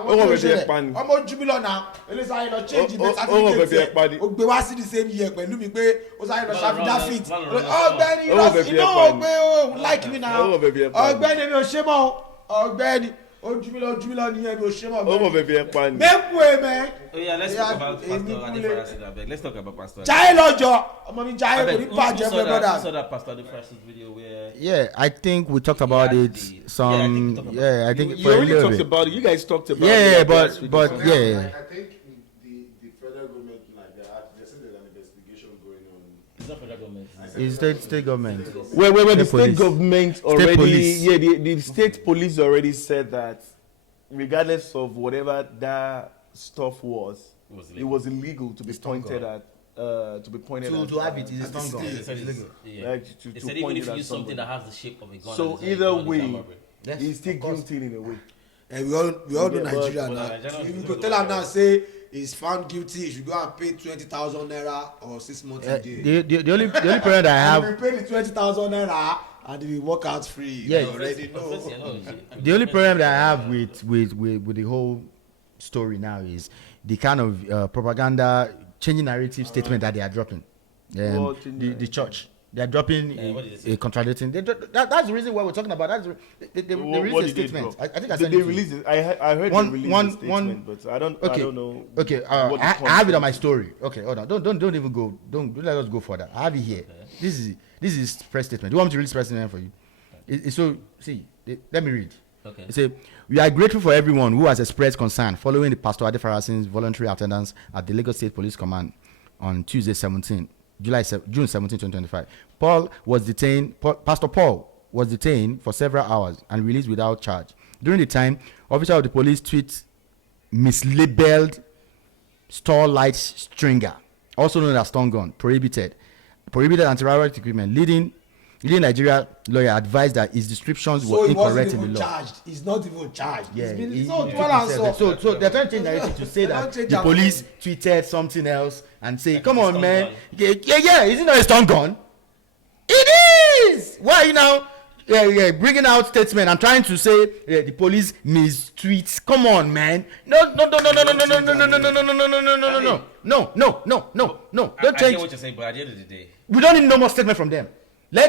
Ọmọ fẹ́ fi ẹ pa ni. Ọmọ ojú mi lọ́nà eléṣayé lọ change the certificate ẹ̀ o gbé wá sí the same year pẹ̀lú mi pé ó sáré lọ ṣàfidafit ọ̀gbẹ́ni ọgbẹ́ òun like me now ọ̀gbẹ́ni mi ò ṣe mọ́ ọ̀gbẹ́ni ojú mi lọ nìyẹn mi ò ṣe mọ́ ọ̀gbẹ́ni. Ọmọ fẹ́ fi ẹ pa ni. mẹ́kù ẹ̀ mẹ́. Oh yeah, let's talk about Pastor Adefarasin. Let's talk about Pastor. Jaiye lọ́jọ́ ọmọ mi Jaiye kò ní bàjẹ́ fún ẹ brother. You saw that Pastor Adefarasin video where. Yeah, I think we talked about it. I think you already talked about it. You guys talked about it. Yeah, but yeah. I think the federal government, like they said there's an investigation going on. It's not federal government. It's state government. Well, the state government already, police. yeah, the state police already said that regardless of whatever that stuff was, it was illegal to be pointed at. To have it is a stun gun. They said even if you use something that has the shape of a gun. So either way, he's still guilty in a way. And we all know Nigeria now. You go tell him now, say he's found guilty, he should go and pay 20,000 naira or 6 months a day. The only problem that I have. You pay the 20,000 naira and he walk out free. Yeah, you already know. The only problem that I have with the whole story now is the kind of propaganda, changing narrative statement that they are dropping. The church. They are dropping a contradicting. That's the reason why we're talking about. That's they released a statement. I think I said they released it. I heard they released a statement, but I don't know. Okay, I have it on my story. Okay, hold on. Don't even go. Don't let us go further. I have it here. This is press statement. Do you want me to release press statement for you? So see, let me read. Okay. It says, we are grateful for everyone who has expressed concern following the Pastor Adefarasin's voluntary attendance at the Lagos State Police Command on June 17, 2025. Pastor Paul was detained for several hours and released without charge. During the time, officials of the police tweet mislabeled Starlight Stringer, also known as stun gun, prohibited anti-riot equipment. Leading Nigeria lawyer advised that his descriptions were incorrect in the law. He's not even charged. Yeah, So they're trying to change narrative to say that the police tweeted something else and say, "Come on, man, yeah, is it not a stun gun? It is. Why you now bringing out statement and trying to say the police mistweets? Come on, man. No. Don't change. I get what you're saying, but at the end of the day, we don't need no more statement from them. He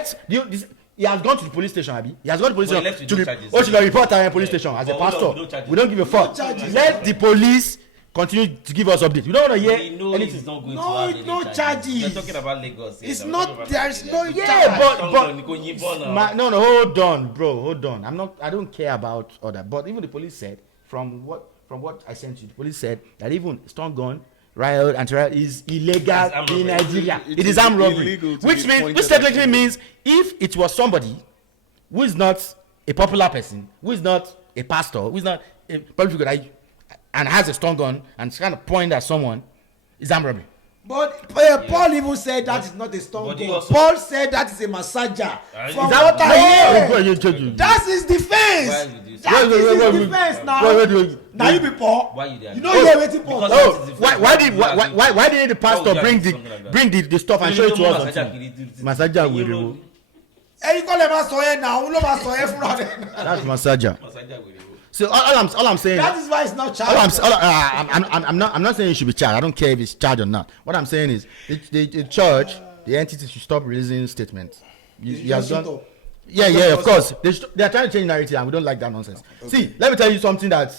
has gone to the police station, Abi. He has gone to the police station to report at police station as a pastor. We don't give a fuck. Let the police continue to give us updates. We don't want to hear We know anything. it's not going No, to have it's any no charges. We're talking about Lagos. It's We're not- talking about there's Nigeria. no- Yeah, no, hold on, bro, hold on. I don't care about all that. But even the police said, from what I sent you, the police said that even stun gun, riot and terror is illegal in Nigeria. It is armed robbery, which technically means if it was somebody who is not a popular person, who is not a pastor, who is not a public figure, and has a stun gun and kind of point at someone, is armed robbery. But Paul even said that is not a stone gun. Paul said that is a massager. From that what I hear, that's his defense. That is his defense now. Now you be Paul. Why you there? You know you're waiting for. Why did the pastor bring the stuff and show it to us? Massager will. Ẹyin kọ́ lè máa sọ yẹn náà, òun ló máa sọ yẹn fúnra rẹ̀. That's massager. So all I'm saying. That is why it's not charged. I'm not saying it should be charged. I don't care if it's charged or not. What I'm saying is the church, the entity should stop releasing statements. You have done. Yeah, of course. They are trying to change narrative, and we don't like that nonsense. Okay. See, let me tell you something that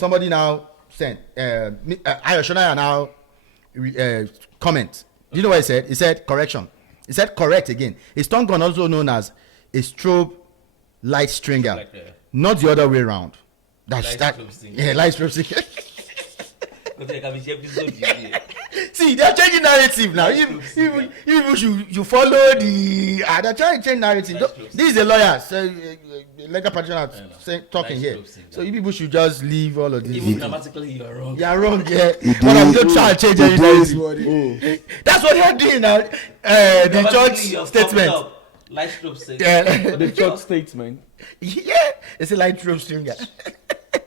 somebody now sent. Ayo Shonaya now comment. Do you know what he said? He said correction. He said correct again. A stun gun, also known as a strobe light stringer, not the other way around. That's that. Yeah, light strobe stringer. See, they're changing narrative now. You follow the. They're trying to change narrative. This is a lawyer, so legal practitioner talking here. So you people should just leave all of this. Even grammatically, you're wrong. You're wrong, yeah. But I'm not trying to change any narrative. That's what they're doing now. The church statement. Light strobe statement. The church statement. Yeah, it's a light strobe stringer.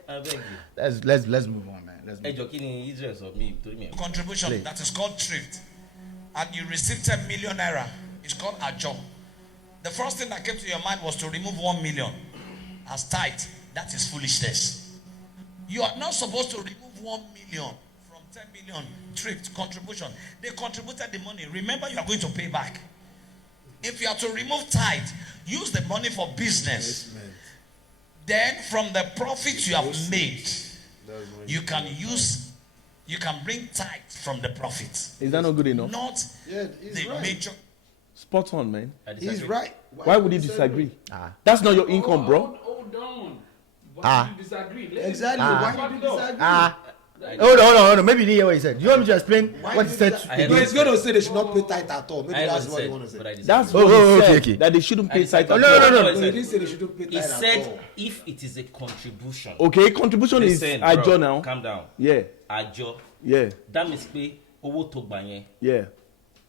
I beg you. Let's move on, man. Contribution that is called thrift, and you receive 10 million naira. It's called a job. The first thing that came to your mind was to remove 1 million as tithe. That is foolishness. You are not supposed to remove 1 million from 10 million thrift contribution. They contributed the money. Remember, you are going to pay back. If you are to remove tithe, use the money for business. Then from the profit you have made, you can bring tithe from the profit. Is that not good enough? Not the right. major. Spot on, man. He's right. Why would you disagree? That's not your income, bro. Hold on. Why do you disagree? Exactly. Why do you disagree? Hold on. Maybe you didn't hear what he said. Do you want me to explain what he said? No, he's going to say they should not pay tithe at all. Maybe that's what he want to say. That's what he said. Okay. That they shouldn't pay tithe at all. No. He didn't say they shouldn't pay tithe at all. He said if it is a contribution. Okay, contribution is ajo now. Calm down. Yeah. Ajo. Yeah. That means pay owo to gbanye. Yeah.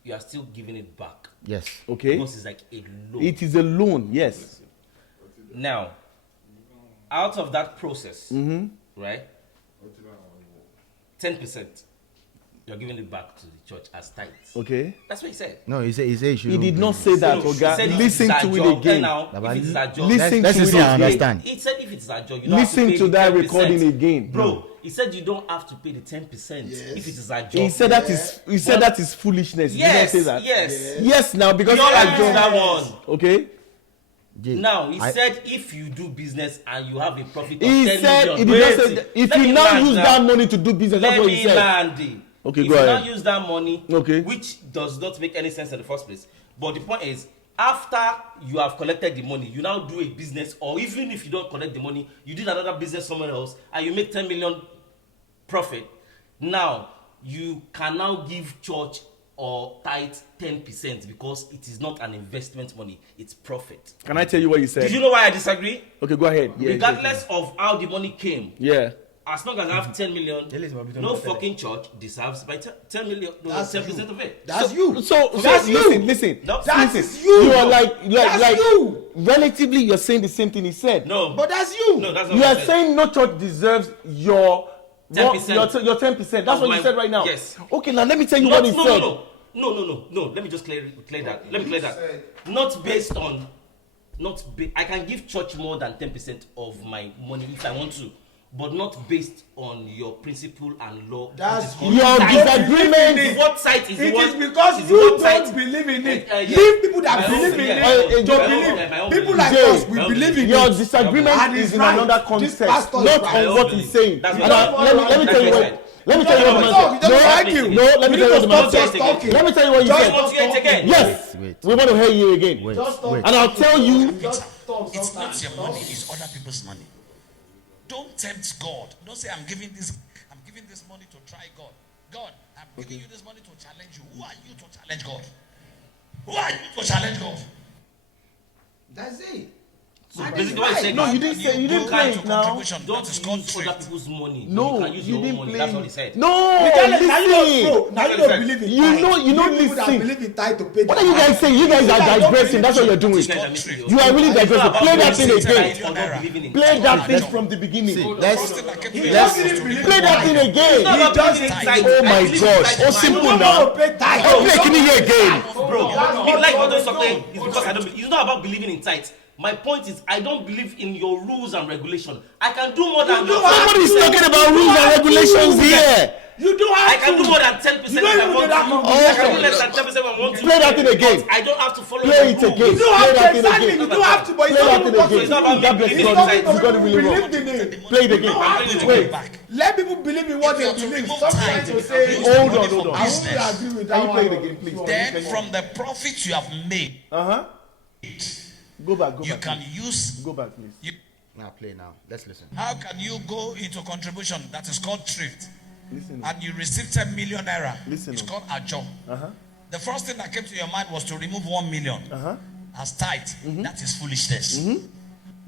You are still giving it back. Yes. Okay. Because it's like a loan. It is a loan. Yes. Now, out of that process, right? 10%, you're giving it back to the church as tithes. Okay. That's what he said. No, he said he did not say that, Oga. Listen to it again. If it is a job, Listen to it again. Understand. He said if it's a job, you don't Listen have to pay to the that 10%. recording again, bro. He said you don't have to pay the 10% if it is a job. He said that is foolishness. Yes, he did not say that. yes. Now because we all I agree that one. Okay. Now he said if you do business and you have a profit of He 10 said million, he did not say that. If you now use that money to do business, that's what he said. Okay, if go you ahead. now use that money, okay, which does not make any sense in the first place. But the point is, after you have collected the money, you now do a business, or even if you don't collect the money, you did another business somewhere else, and you make 10 million profit. Now you can now give church or tithe 10% because it is not an investment money; it's profit. Can I tell you what you said? Did you know why I disagree? Okay, go ahead. Yeah, regardless of how the money came. Yeah. As long as I have 10 million, no fucking church deserves by 10 million, 10% of it. That's you. So listen. That's you. You are like you. Relatively, you're saying the same thing he said. No, but that's you. No, that's not you what are saying no church deserves your 10%. Your 10%. That's what you said right now. Yes. Okay, now let me tell you what he said. No. Let me just clear that. Let me clear that. Not based on. I can give church more than 10% of my money if I want to. But not based on your principle and law. That's your disagreement. What side is it? It is because you don't believe in it. Leave people that believe in it to believe. People like us, we believe in it. Your disagreement is in another context, not on what he's saying. Let me tell you what. Let me tell you what the man said. No, let me tell you what the man said. Let me tell you what you said. Yes, we want to hear you again. And I'll tell you. It's not your money, it's other people's money. Don't tempt God. Don't say I'm giving this money to try God. God, I'm giving you this money to challenge you. Who are you to challenge God? Who are you to challenge God? That's it. So basically what you said, no, you didn't play it now. Don't use other people's money. No, you can use you your own didn't money. play. That's what he said. No, listen. Now you don't believe in tithe. You don't people that listen. believe in tithe to pay. What are you guys saying? You guys are digressing. That's what you're doing. You are really digressing. Play that thing again. Play that thing from the beginning. Let's play that thing again. Oh my gosh. Oh, simple now. Pay tithe. Oh, play Kini here again. Bro, like what they're saying is because I don't. It's not about believing in tithe. My point is, I don't believe in your rules and regulation. I can do more than your. Nobody's talking about rules and regulations here. You don't have I can do more than 10% if I want to. I can do less than 10% if I want to. Play that thing again. I don't have to follow Play the it again. You don't have to exactly. You don't have to. But Play that thing again. It's not about God bless you. You got it really wrong. Play it again. Wait. Let people believe in what they believe. Sometimes you say, hold on. I won't agree with that. Can you play it again, please? Then from the profits you have made, Go back. you can use. Go back, please. Now play now. Let's listen. How can you go into contribution that is called thrift? Listen. And you receive 10 million naira? Listen. It's called ajo. The first thing that came to your mind was to remove 1 million as tithe. That is foolishness.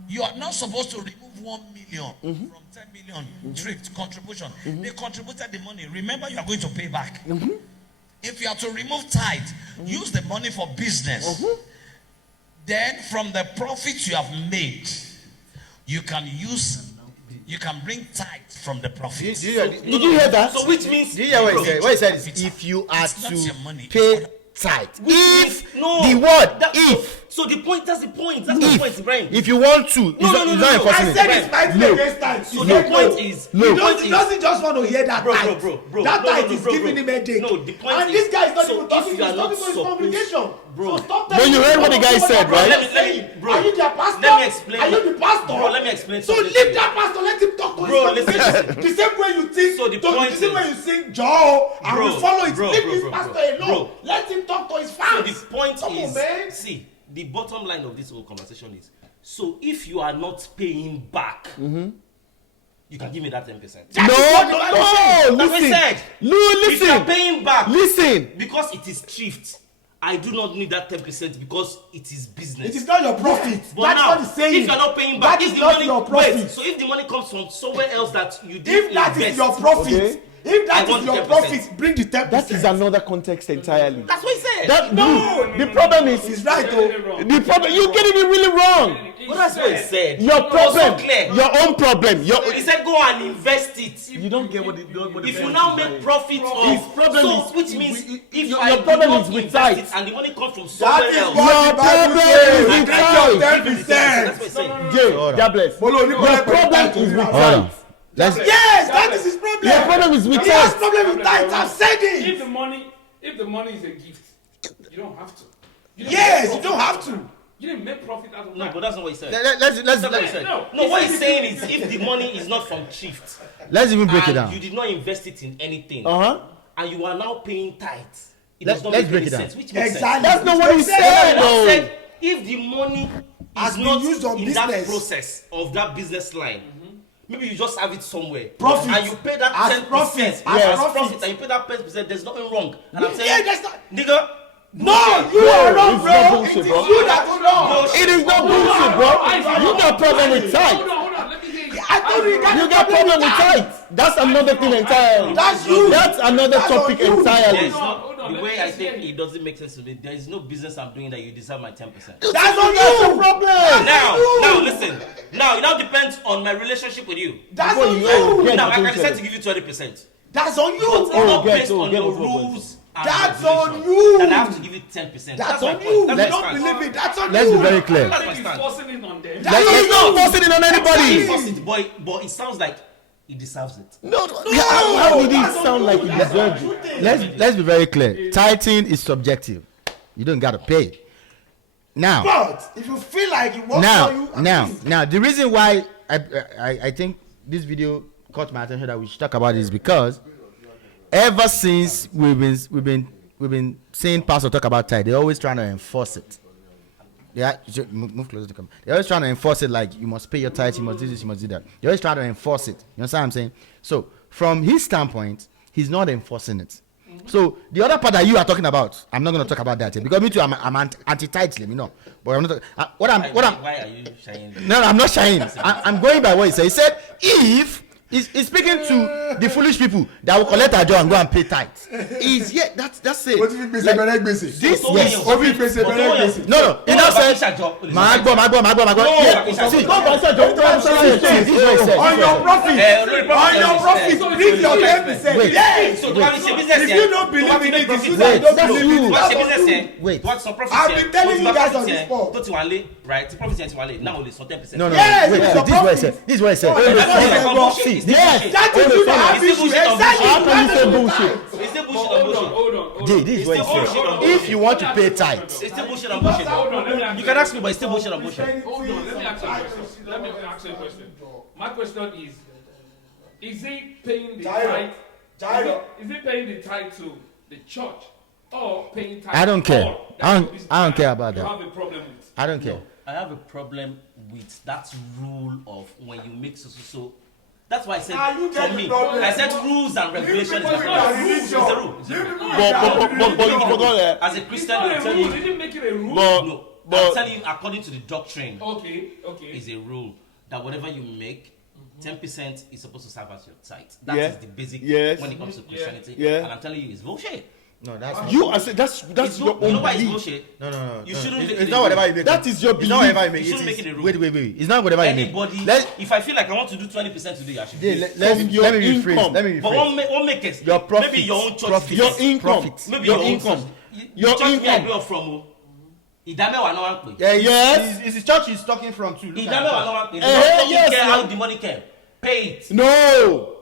You are not supposed to remove 1 million from 10 million thrift contribution. They contributed the money. Remember, you are going to pay back. If you are to remove tithe, use the money for business. Then from the profits you have made, you can bring tithe from the profits. Did you hear that? So which means, Do you hear what he said? What he said is, if you are to pay tithe, if no, the word if. So the point, that's the point. That's the point, Brian. If you want to, No. I said it's fighting against tithe. So the point is, he doesn't just want to hear that tithe. Bro. That tithe is giving him a headache. No, the point and is, this guy is not so even talking. if you are He's not talking to his supposed- congregation. Bro. So stop But telling you me heard what the guy said, right? Are you their pastor? Let me explain. Are you the pastor? Bro, let me explain. So something leave to you. that pastor. Let him talk to Bro, his listen. congregation. The same way you think. So the point the same is- way you sing Joe and Bro, we follow it. bro, Leave bro, this bro, pastor bro. alone. Bro. Let him talk to his So fans. the point Come on, is, man. see, the bottom line of this whole conversation is, so if you are not paying back, you can give me that 10%. No, That's what I listen. said. No, If you are listen. paying back, Listen. because it is thrift, I do not need that 10% because it is business. It is not your profit. But That's now, what he's saying. if you're not paying back, that if is the not money, your profit. wait, so if the money comes from somewhere else that you didn't If that is invest, your profit, Okay. if I that want is your 10%. profit, bring the 10%. That is another context entirely. that's what he said. The problem is He's right though. the problem. You're getting it really wrong. But that's what he said. Your It was so problem. clear. Your own problem. He said go and invest it. You don't get what If you now make profit His of, problem so is- which means if your I do problem not is with invest tithe. it and the money comes from That somewhere is else, what the Bible says. with Take tithe. your that's 10%. what he's saying. Jay, God bless. Your problem is with tithe. Yes, that is his problem. Your problem is with He has tithe. problem with tithe. I've said it. If the money is a gift, you don't have to. Yes, you don't have to. You didn't make profit out of No, that. but that's not what he said. Let's That's not what he said. No, what he's saying is if the money is not from thrift let's even break it and down. you did not invest it in anything, Uh-huh. and you are now paying tithe, it Let's does not make break any it down. sense. Which makes Exactly. That's not what he Makes said, sense. I though. said if the money Has is been not used on in that business. process of that business line, maybe you just have it somewhere. Profit. And you pay that As 10%. profit. As As profit. profit. And you pay that 10%, there's nothing wrong. And I'm saying, Yeah, that's not. nigga, No, you are wrong, it's bro. not It bullshit, is bro. you that's wrong. It is not bullshit, bro. You got problem with tithe. Hold on. Let me hear you. I told you You got problem with tithe. That's another thing entirely. That's you. That's another That's topic on you. entirely. there's Hold on, the let way me I just think hear you. it doesn't make sense to me. There is no business I'm doing that you deserve my 10%. That's on That's the you. problem. Now listen. Now it now depends on my relationship with you. That's Before on you you. get Now I the can decide bullshit. to give you 20%. That's on But you. it's not get based to- on get your the problem. rules and That's on regulations. you. Then I have to give you 10%. That's my on point. you. That's You my don't stance. believe it. That's on Let's be you. very clear. That's my He's stance. forcing it on them. He's not forcing it on anybody. Force it, but it sounds like he deserves it. No. How did it sound like he deserved it? Let's be very clear. Tithing is subjective. You don't gotta pay. Now, But if you feel like it works for you, now, the reason why I think this video caught my attention that we should talk about it is because ever since we've been seeing pastor talk about tithe, they're always trying to enforce it. Yeah, move closer to come. They're always trying to enforce it, like you must pay your tithe, you must do this, you must do that. They're always trying to enforce it. You understand what I'm saying? So from his standpoint, he's not enforcing it. So the other part that you are talking about, I'm not going to talk about that here, because me too, I'm anti-tithe, let me know. But I'm not. Why are you shying? No, I'm not shying. I'm going by what he said. He said if he's speaking to the foolish people that will collect a job and go and pay tithes. Is yeah, that's it. What if you pay this? Yes. No. In that sense, my God. On your profit. Bring your 10%. Yes. If you don't believe in it, it's you that don't believe in it. Wait. I've been telling you guys on this spot. Right? The profit is now only for 10%. No. Yes, Wait. This is what I said. Yes, that is you that have issue. Exactly. How can you say bullshit? It's still bullshit on bullshit. Hold on. This is what he said. If you want to pay tithes, It's still bullshit on bullshit. You can ask me, but it's still bullshit on bullshit. Hold on, let me ask you a question. My question is he paying the tithe? Is he paying the tithe to the church or paying tithe? I don't care. I don't care about You that. have a problem with? I don't care. I have a problem with that rule of when you make so. That's why I said for me, I said rules and regulations. It's a rule. But you forgot that. As a Christian, I'm telling you. Didn't make it a rule. No, I'm telling you, according to the doctrine, Okay. is a rule that whatever you make, 10% is supposed to serve as your tithe. That is the basic when it comes to Christianity. Yeah. And I'm telling you, it's bullshit. No, that's You. I said that's your You know own why it's belief. bullshit? No. You shouldn't make It's it not a whatever rule. you make. That is your It's belief. not whatever you make. You shouldn't make it a rule. Wait. It's not whatever you make. Anybody, if I feel like I want to do 20% today, I should do it. Let me rephrase. But what make it? Your profit. Maybe your own church. Profit. Your income. Profit. Maybe Your your income. income. Your church me I income. grew up from. Ìdámẹ́wàá náà wá ń pè. Yes. It's the church he's talking from too. Ìdámẹ́wàá náà wá ń pè. Yes. Care how the money came. Pay it. No.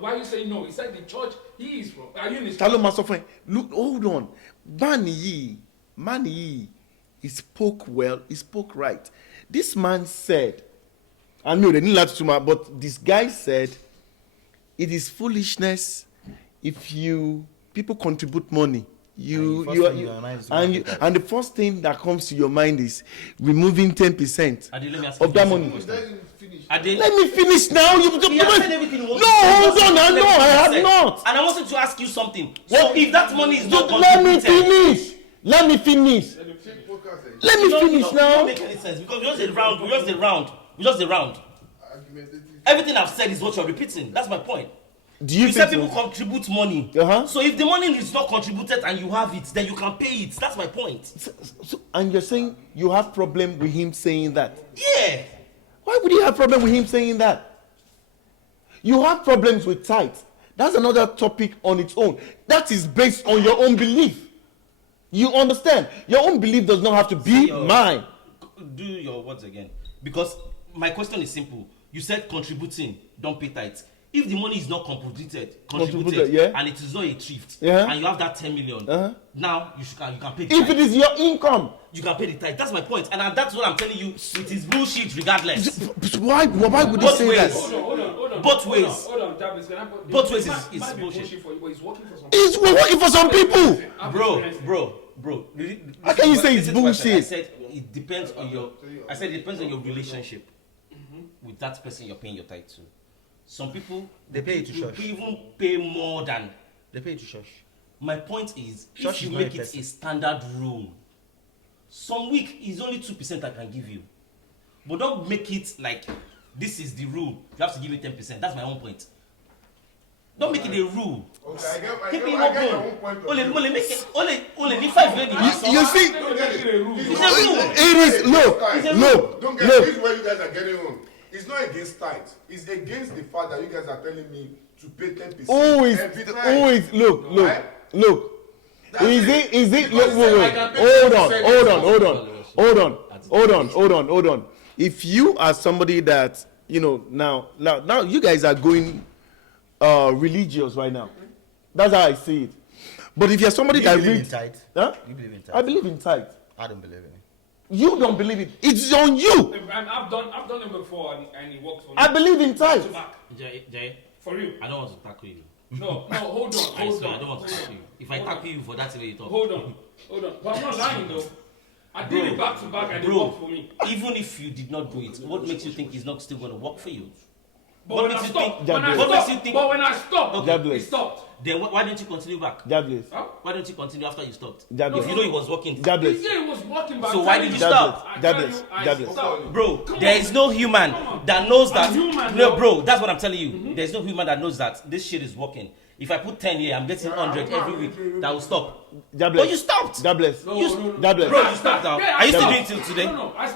Why you say no? He said the church he is from. Are you in his Talo Masofin. Look, hold on. Mani, he spoke well. He spoke right. This man said, I know they didn't like to my, but this guy said, it is foolishness if people contribute money. And the first thing that comes to your mind is removing 10% of that money. Let me finish now. He has said everything. No, hold on. I have not. And I wanted to ask you something. So if that money is not let me contributed, finish now. It doesn't make any sense because we just the round. Everything I've said is what you're repeating. That's my point. Do you said think people contribute money. So if the money is not contributed and you have it, then you can pay it. That's my point. And you're saying you have problem with him saying that? Yeah. Why would you have problem with him saying that? You have problems with tithe. That's another topic on its own. That is based on your own belief. You understand? Your own belief does not have to be mine. Do your words again. Because my question is simple. You said contributing, don't pay tithe. If the money is not contributed, and it is not a thrift, and you have that 10 million, now you can pay the tithe. If it is your income, you can pay the tithe. That's my point. And that's what I'm telling you. It is bullshit regardless. Why would you say that? Hold on. Both ways. Hold on, Davis. Both ways is bullshit. For you, but it's working for some It's working for some people. Bro. How can you say it's bullshit? I said it depends on your relationship with that person you're paying your tithe to. Some people they pay to church. Even pay more than they pay to church. My point is, church if you make it a standard rule, some week is only 2% I can give you, but don't make it like this is the rule. You have to give me 10%. That's my own point. Don't make it a rule. Okay, I Keep get it your open. point. Only make it. Only 5 ladies. You see, it's a rule. It is look. Don't get this where you guys are getting on. It's not against tithe. It's against the fact that you guys are telling me to pay 10%. Look. Is it? Wait. Hold on. If you are somebody that now you guys are going religious right now. That's how I see it. But if you're somebody that believe in tithe? Huh? You believe in tithe? I believe in tithe. I don't believe in it. You don't believe it. It's on you. I've done it before and it worked for me. I believe in tithe. Jay, for you. I don't want to tackle you. No, hold on. I swear, I don't want to tackle you. If I tackle you for that way you talk. Hold on. But I'm not lying though. I did it back to back and it worked for me. Even if you did not do it, what makes you think it's not still going to work for you? But when I stopped, it stopped. Then why didn't you continue back? Huh? Why didn't you continue after you stopped? No, if you know it was working. He said it was working back. So why did you stop? Bro, there is no human that knows that. No, bro, that's what I'm telling you. There's no human that knows that this shit is working. If I put 10 here, I'm getting 100 every week. That will stop. But you stopped. God bless. Bro, you stopped now. Are you still doing it till today?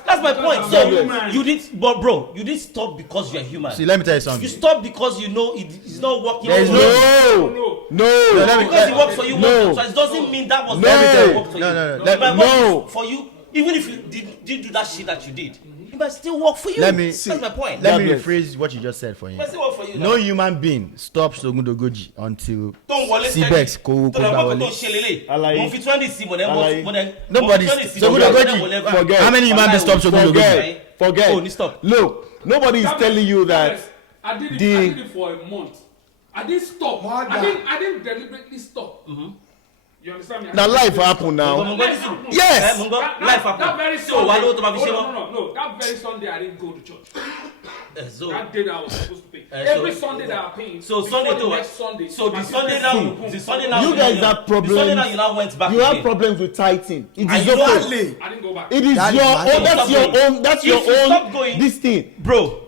That's my point. So you didn't, but bro, you didn't stop because you're human. See, let me tell you something. You stopped because you know it's not working. There is no. Because it worked for you. So it doesn't mean that was worked for you. No. For you, even if you didn't do that shit that you did. It might still work for you. That's my point. Let me rephrase what you just said for you. It might still work for you. No human being stops Ogundogoji until CBEX Nobody. Forget. How many human beings stops Ogundogoji? Forget. Oh, stop. Look, nobody is telling you that. I did it for a month. I didn't stop. I didn't deliberately stop. You understand me? Now life happen now. Yes. Life happen. That very Sunday. No. That very Sunday I didn't go to church. That day that I was supposed to pay. Every Sunday that I pay. So Sunday to next Sunday. So the Sunday now. You guys have problems. The Sunday now you now went back. You have problems with tithing. It is I didn't go back. It is your own. That's your own. That's your own. This thing, bro.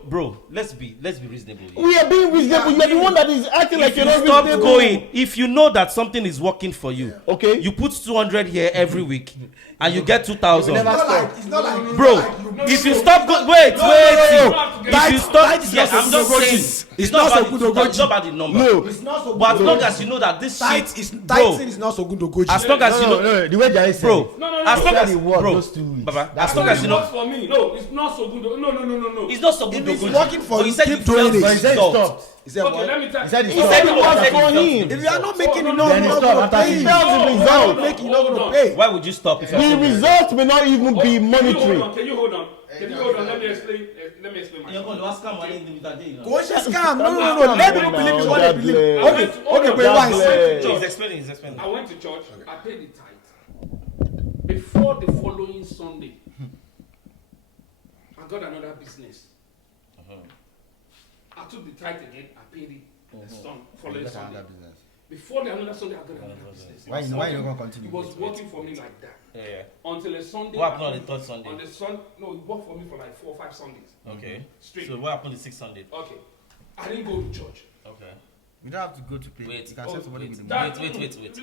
Let's be reasonable. We are being reasonable. You're the one that is acting like you're not reasonable. Stop going. If you know that something is working for you, okay, you put 200 here every week, and you get 2,000. It's not like bro. If you stop going, wait. If you stop, yes, I'm just saying. It's not about the number. No, it's not so good. But as long as you know that this shit is tithing is not so good to go. As long as you know, the way Jai said, bro. As long as as long as you know, for me, no, it's not so good. No. It's not so good. If it's working for you, keep doing it. He said stop. He said what? Let me tell you. He said it was for him. If you are not making enough, you're not going to pay. You're not going to pay. Why would you stop? The result may not even be monetary. Can you hold on? Let me explain myself. Go scam. No. Let me believe what they believe. Okay, but why? He's explaining. I went to church. I paid the tithe. Before the following Sunday, I got another business. I took the tithe again. I paid it the following Sunday. Before another Sunday, I got another business. Why you not going to continue? It was working for me like that. Yeah. Until a Sunday. What happened on the third Sunday? No, it worked for me for like 4 or 5 Sundays. Okay. Straight. So what happened the 6th Sunday? Okay. I didn't go to church. Okay. You don't have to go to pay. Wait. You can send somebody with the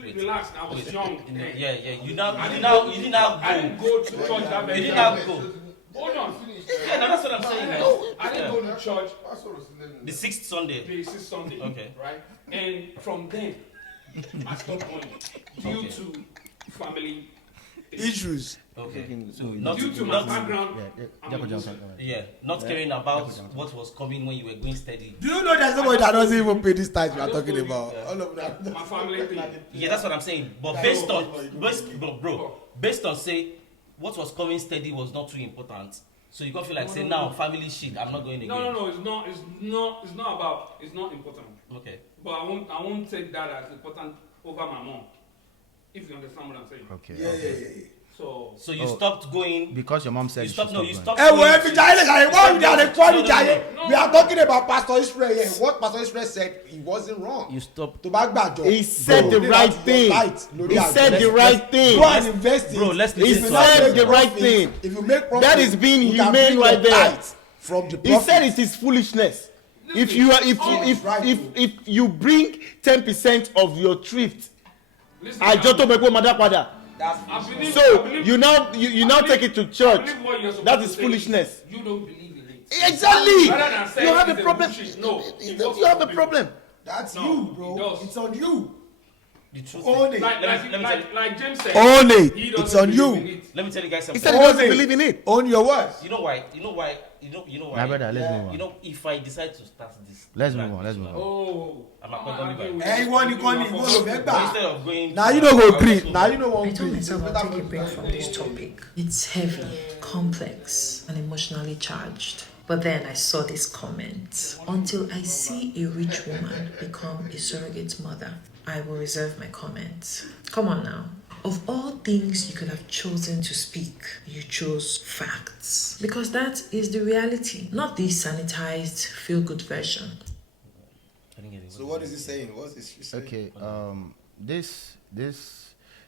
Wait. Relax. I was young. Yeah. You didn't go to church that very day. You did not go. Hold on. Yeah, that's what I'm saying. I didn't go to church. The 6th Sunday. The 6th Sunday. Okay. Right? And from then, I stopped going due to family issues. Okay. So due to my background. Not caring about what was coming when you were going steady. Do you know there's somebody that doesn't even pay this tithe we are talking about? All of that. My family thing. Yeah, that's what I'm saying. But based on say what was coming steady was not too important. So you can't feel like now family shit. I'm not going again. No. It's not important. Okay. But I won't take that as important over my mom. If you understand what I'm saying. Okay. Yeah. So you stopped going because your mom said you stopped. You stopped. We are talking about Pastor Israel here. What Pastor Israel said, he wasn't wrong. You stopped. He said the right thing. He said the right thing. Go and invest it. Bro, let's He said the right thing. If you make profit, that is being humane right there. From the he said it is foolishness. If you bring 10% of your thrift, so you now take it to church. That is foolishness. You don't believe in it. Exactly. You have a problem. You have a problem. That's you, bro. It's on you. The truth Own it. Like James said. Own it. It's on you. Let me tell you guys something. He said he doesn't believe in it. Own your words. You know why? My brother, let's move on. You know, if I decide to start this, let's move on. Oh, I'm not going to instead of going. Now you don't go green. Now you don't want I told myself I'll take a break from this topic. It's heavy, complex, and emotionally charged. But then I saw this comment. Until I see a rich woman become a surrogate mother, I will reserve my comment. Come on now. Of all things you could have chosen to speak, you chose facts. Because that is the reality, not the sanitized, feel-good version. So what is he saying? What is she saying? Okay, this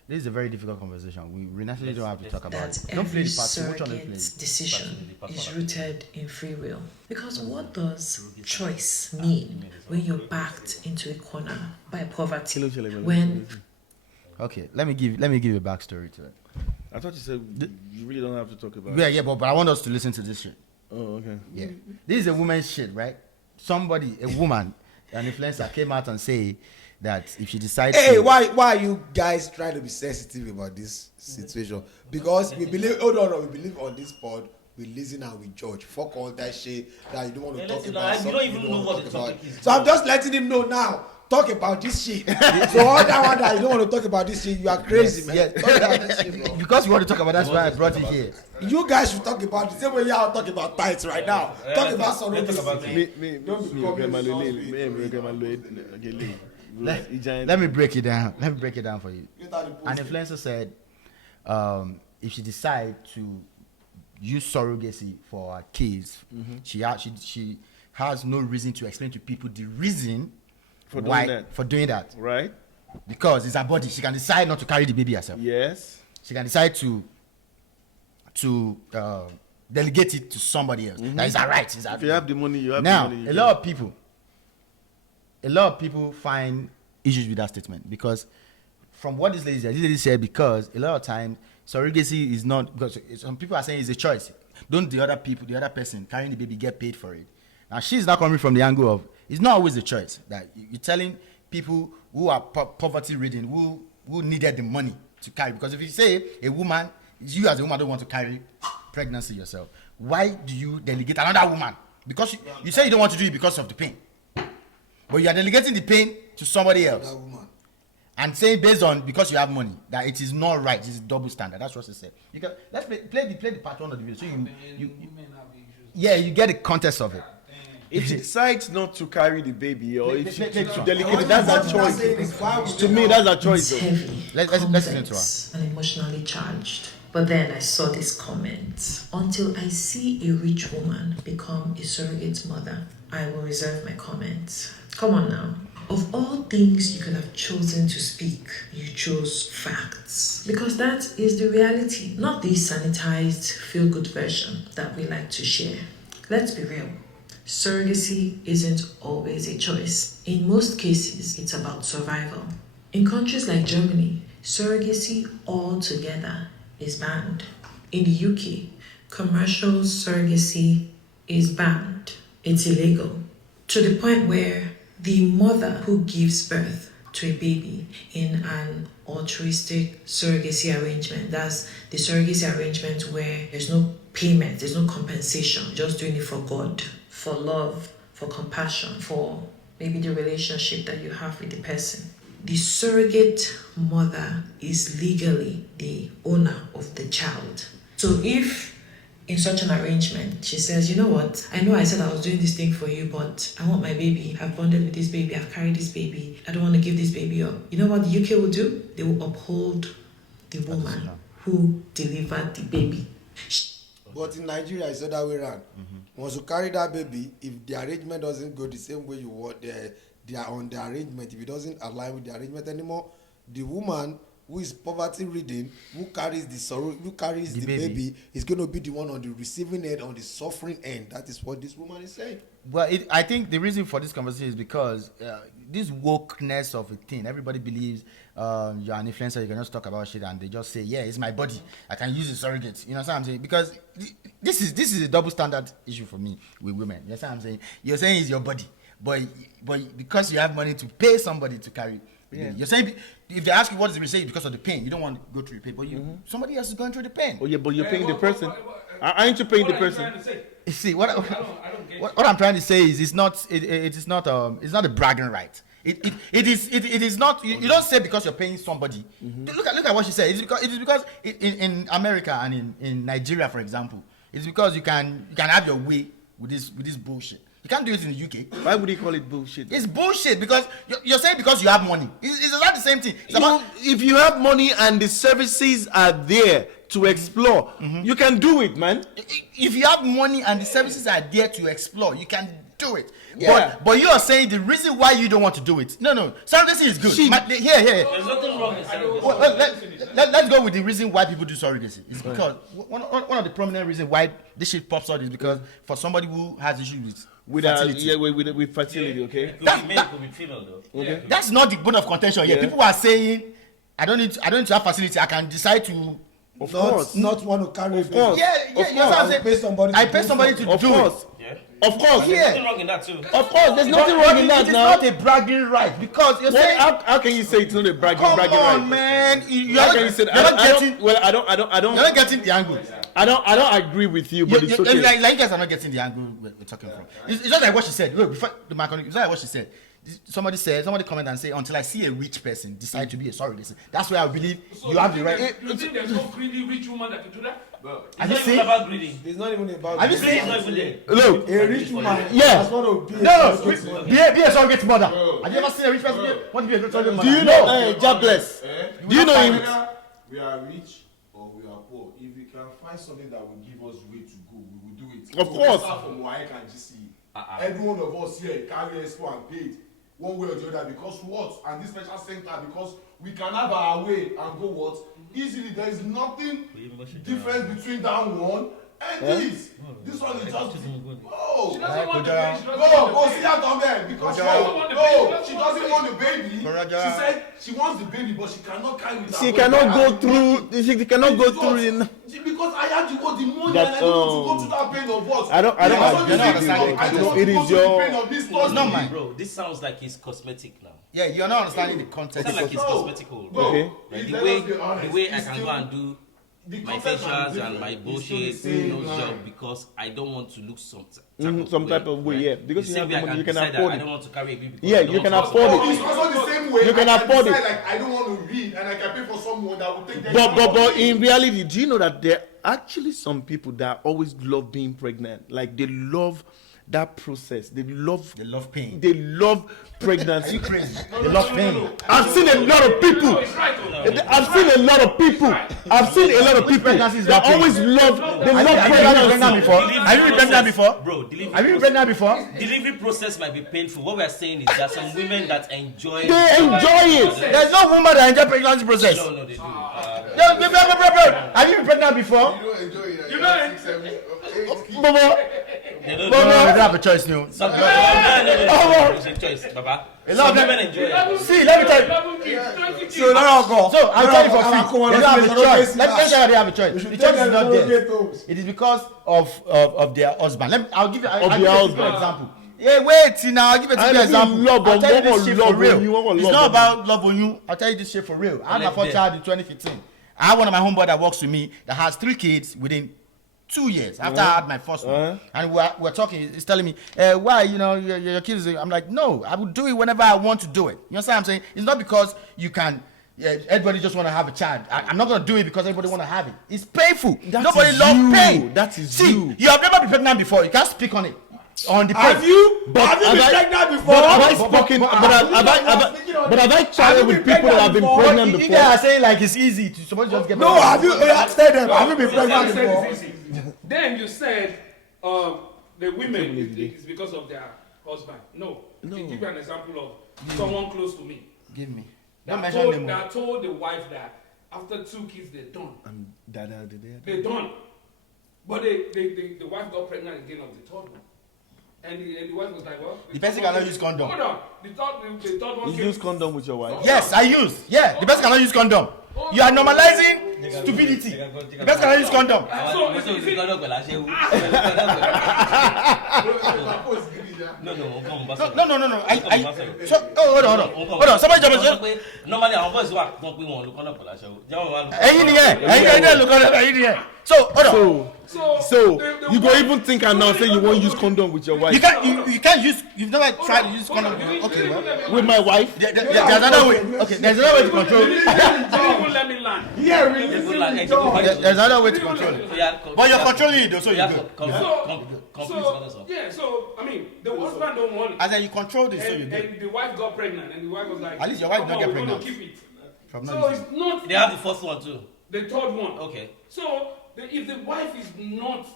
is a very difficult conversation. We naturally don't have to talk about it. Don't play Every the part. Which one do you surrogate play? decision is rooted in free will. Because what does choice mean when you're backed into a corner by poverty? When Okay, let me give you a backstory to it. I thought you said you really don't have to talk about Yeah, it. yeah, but I want us to listen to this shit. Oh, okay. Yeah, this is a woman's shit, right? A woman, an influencer came out and say that if she decides, why are you guys trying to be sensitive about this situation? Because we believe, we believe on this pod, we listen and we judge. Fuck all that shit that you don't want to talk about. You don't even know what the topic is. So I'm just letting him know now. Talk about this shit. So all that one that you don't want to talk about this shit, you are crazy, man. Yes. Talk about this shit, bro. Because you want to talk about that's why I brought it here. You guys should talk about the same way y'all talk about tithes right now. Talk about surrogacy. Let me break it down. Let me break it down for you. An influencer said, if she decides to use surrogacy for her kids, she has no reason to explain to people the reason for doing that. Right. Because it's her body. She can decide not to carry the baby herself. Yes. She can decide to delegate it to somebody else. That is her right. If you have the money, you have now, the money. a lot of people find issues with that statement because from what this lady said, because a lot of times surrogacy is not, because some people are saying it's a choice. Don't the other person carrying the baby get paid for it? Now she's not coming from the angle of it's not always a choice. That you're telling people who are poverty ridden, who needed the money to carry. Because if you say you as a woman don't want to carry pregnancy yourself, why do you delegate another woman? Because you say you don't want to do it because of the pain, but you are delegating the pain to somebody else and saying based on because you have money that it is not right. It's double standard. That's what she said. You can let's play the part one of the video so you get the context of it. If she decides not to carry the baby or if she delegate it, that's her choice. To me, that's her choice. It's heavy, let's listen to her. and emotionally charged. But then I saw this comment. Until I see a rich woman become a surrogate mother, I will reserve my comment. Come on now. Of all things you could have chosen to speak, you chose facts. Because that is the reality, not the sanitized, feel-good version that we like to share. Let's be real. Surrogacy isn't always a choice. In most cases, it's about survival. In countries like Germany, surrogacy altogether is banned. In the UK, commercial surrogacy is banned. It's illegal. To the point where the mother who gives birth to a baby in an altruistic surrogacy arrangement, that's the surrogacy arrangement where there's no payment, there's no compensation, just doing it for God, for love, for compassion, for maybe the relationship that you have with the person. The surrogate mother is legally the owner of the child. So if in such an arrangement, she says, you know what, I know I said I was doing this thing for you, but I want my baby, I've bonded with this baby, I've carried this baby, I don't want to give this baby up. You know what the UK will do? They will uphold the woman who delivered the baby. But in Nigeria, it's the other way around. Once you carry that baby, if the arrangement doesn't go the same way you want, they are on the arrangement. If it doesn't align with the arrangement anymore, the woman who is poverty ridden, who carries the baby, is going to be the one on the receiving end, on the suffering end. That is what this woman is saying. Well, I think the reason for this conversation is because this wokeness of a thing. Everybody believes you're an influencer, you can just talk about shit and they just say, yeah, it's my body, I can use a surrogate. You know what I'm saying? Because this is a double standard issue for me with women. You know what I'm saying? You're saying it's your body, but because you have money to pay somebody to carry. Yeah. You're saying if they ask you what is the reason, because of the pain, you don't want to go through the pain, but somebody else is going through the pain. Oh yeah, but you're paying the person. Aren't you paying the person? You see what I'm trying to say is it's not a bragging right. It is not. You don't say because you're paying somebody. Look at what she said. It is because in America and in Nigeria, for example, it's because you can have your way with this bullshit. You can't do it in the UK. Why would he call it bullshit? It's bullshit because you're saying because you have money. It's not the same thing. If you have money and the services are there to explore, you can do it, man. If you have money and the services are there to explore, you can do it. Yeah. But you are saying the reason why you don't want to do it. No. Surrogacy is good. Here. There's nothing wrong with surrogacy. Let's go with the reason why people do surrogacy. It's because one of the prominent reasons why this shit pops out is because for somebody who has issues with fertility. With fertility, okay? It could be male, it could be female though. Okay. That's not the bone of contention. Yeah, people are saying I don't need to have facility. I can decide to not want to carry of course. I pay somebody to do it. Of course. There's nothing wrong in that too. Of course, there's nothing wrong in that It is now. not a bragging right because you're saying. How can you say it's not a bragging right? Come on, man. You're not getting the angle. I don't agree with you, but it's okay. Like you guys are not getting the angle we're talking from. It's just like what she said. Wait, before the mic on, it's like what she said. Somebody comment and say, until I see a rich person decide to be a surrogate. That's where I believe you have the right. You think there's no greedy rich woman that can do that? Have you seen? About greedy. It's not even about. Have you seen? Look, a rich woman. Yeah. That's what be Be a surrogate mother. Have you ever seen a rich person want to be a surrogate mother? Do you know? God bless. Do you know him? We are rich or we are poor. If we can find something that will give us way to go, we will do it. Of course. From WAEC and GC. Every one of us here carry expo and paid one way or the other because what? And this special center because we can have our way and go what? Easily. There is nothing different between that one and this. This one is just. She doesn't want the baby. Go see her down there because she doesn't want the baby. She said she wants the baby, but she cannot carry it. She cannot go through. She cannot go through it. Because I had to go the money and I don't want to go through that pain of what? I don't It is your. It's not mine, bro. This sounds like it's cosmetic now. Yeah, you're not understanding the context. It sounds like it's cosmetical. Okay. Like the way I can go and do my facials and my bullshit job because I don't want to look some type of way, yeah. Because you have the money, you can afford I it. don't want to carry a baby. Yeah, you can afford it. It's also the same way. You can afford it. Like I don't want to read, and I can pay for someone that will take that. But in reality, do you know that there are actually some people that always love being pregnant? Like they love that process. They love pain. They love pregnancy. Are you crazy? They love pain. I've seen a lot of people. I've seen a lot of people that always love. They love pregnancy. Have you been pregnant before? Bro, have you been pregnant before? Delivery process might be painful. What we are saying is there are some women that enjoy. They enjoy it. There's no woman that enjoy pregnancy process. No, they do. Have you been pregnant before? You don't enjoy it. You know it. They don't have a choice, no. It's a choice, Baba. A lot of women enjoy it. See, let me tell you. So I'll tell you for free. They don't have a choice. Let me tell you they have a choice. The choice is not there. It is because of their husband. I'll give you an example. Yeah, wait, now I'll give it to you an example. I'll tell you this shit for real. It's not about love on you. I'll tell you this shit for real. I had my first child in 2015. I have one of my homeboy that works with me that has 3 kids within 2 years after I had my first one. And we're talking, he's telling me, why, your kids, I'm like, no, I will do it whenever I want to do it. You understand what I'm saying? It's not because you can, everybody just want to have a child. I'm not going to do it because everybody want to have it. It's painful. Nobody loves pain. That is you have never been pregnant before. You can't speak on it. On the have you been pregnant before? Have I spoken? But have I chatted with people that have been pregnant before? You guys are saying like it's easy to supposed to just get pregnant. No, have you been pregnant before? Then you said the women it's because of their husband. No. To give you an example of someone close to me. Give me. That told the wife that after 2 kids they're done. They're done. But the wife got pregnant again of the 3rd one. And the wife was like, well, the person cannot use condom. Hold on. The third one. You use condom with your wife? Yes, I use. Yeah, the person cannot use condom. You are normalizing stupidity. The person cannot use condom. No. Hold on. Somebody jump in. Normally, our boys work. Don't we want to look So hold on. So you go even think and now say you won't use condom with your wife. You can't use. You've never tried to use condom. Okay, well, with my wife. There's another way. Okay, there's another way to control. Don't even let me land. Yeah, really. There's another way to control it. But you're controlling it, though, so you're good. So I mean, the husband don't want it. And then you control it, so you're good. And the wife got pregnant, and the wife was like, at least your wife don't get pregnant. Keep it. So it's not. They have the first one too. The third one. Okay. So if the wife is not,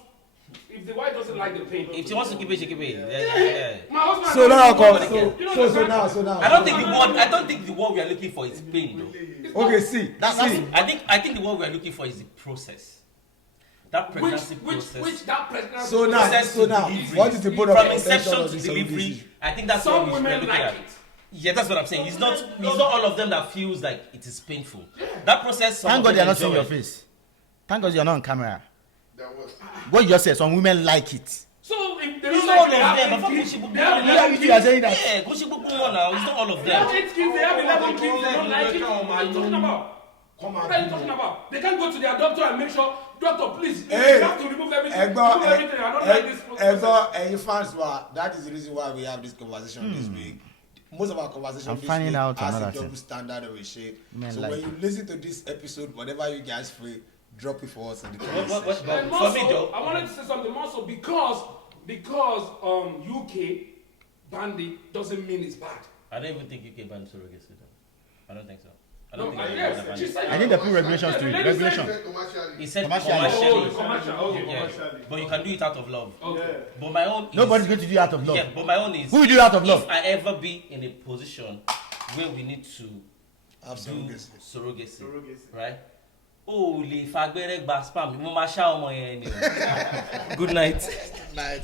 if the wife doesn't like the pain, if she wants to keep it, she keep it. Yeah. My husband. So now, so now. I don't think the word we are looking for is pain, though. Okay, see. I think the word we are looking for is the process. That pregnancy process. Which that pregnancy. So now, what is the point of from inception to delivery? I think that's some what women like it. Yeah, that's what I'm saying. It's not all of them that feels like it is painful. That process. Thank God you're not seeing your face. Thank God you're not on camera. What you just said, some women like it. So if they it's don't not all of like them. You are saying that. Yeah, go ship now. It's not all of them. They have 8 kids. They have 11 kids. They don't like it. What are you talking about? What are you talking about? They can't go to their doctor and make sure, doctor, please, you have to remove everything. Remove everything. I don't like this process. You fans, that is the reason why we have this conversation this week. Most of our conversation this week has a double standard of a shit. So when you listen to this episode, whatever you guys feel, drop it for us in the comments section. And also, I wanted to say something also because UK banned it doesn't mean it's bad. I don't even think UK banned surrogacy. I don't think so. I think they put regulations to it. Regulation. He said commercially. But you can do it out of love. Okay. But my own. Nobody's going to do it out of love. Yeah, but my own is. Who will do it out of love? If I ever be in a position where we need to do surrogacy, right? Oh, le fagbere gba spam. Mo ma sha omo yen ni. Good night. Night.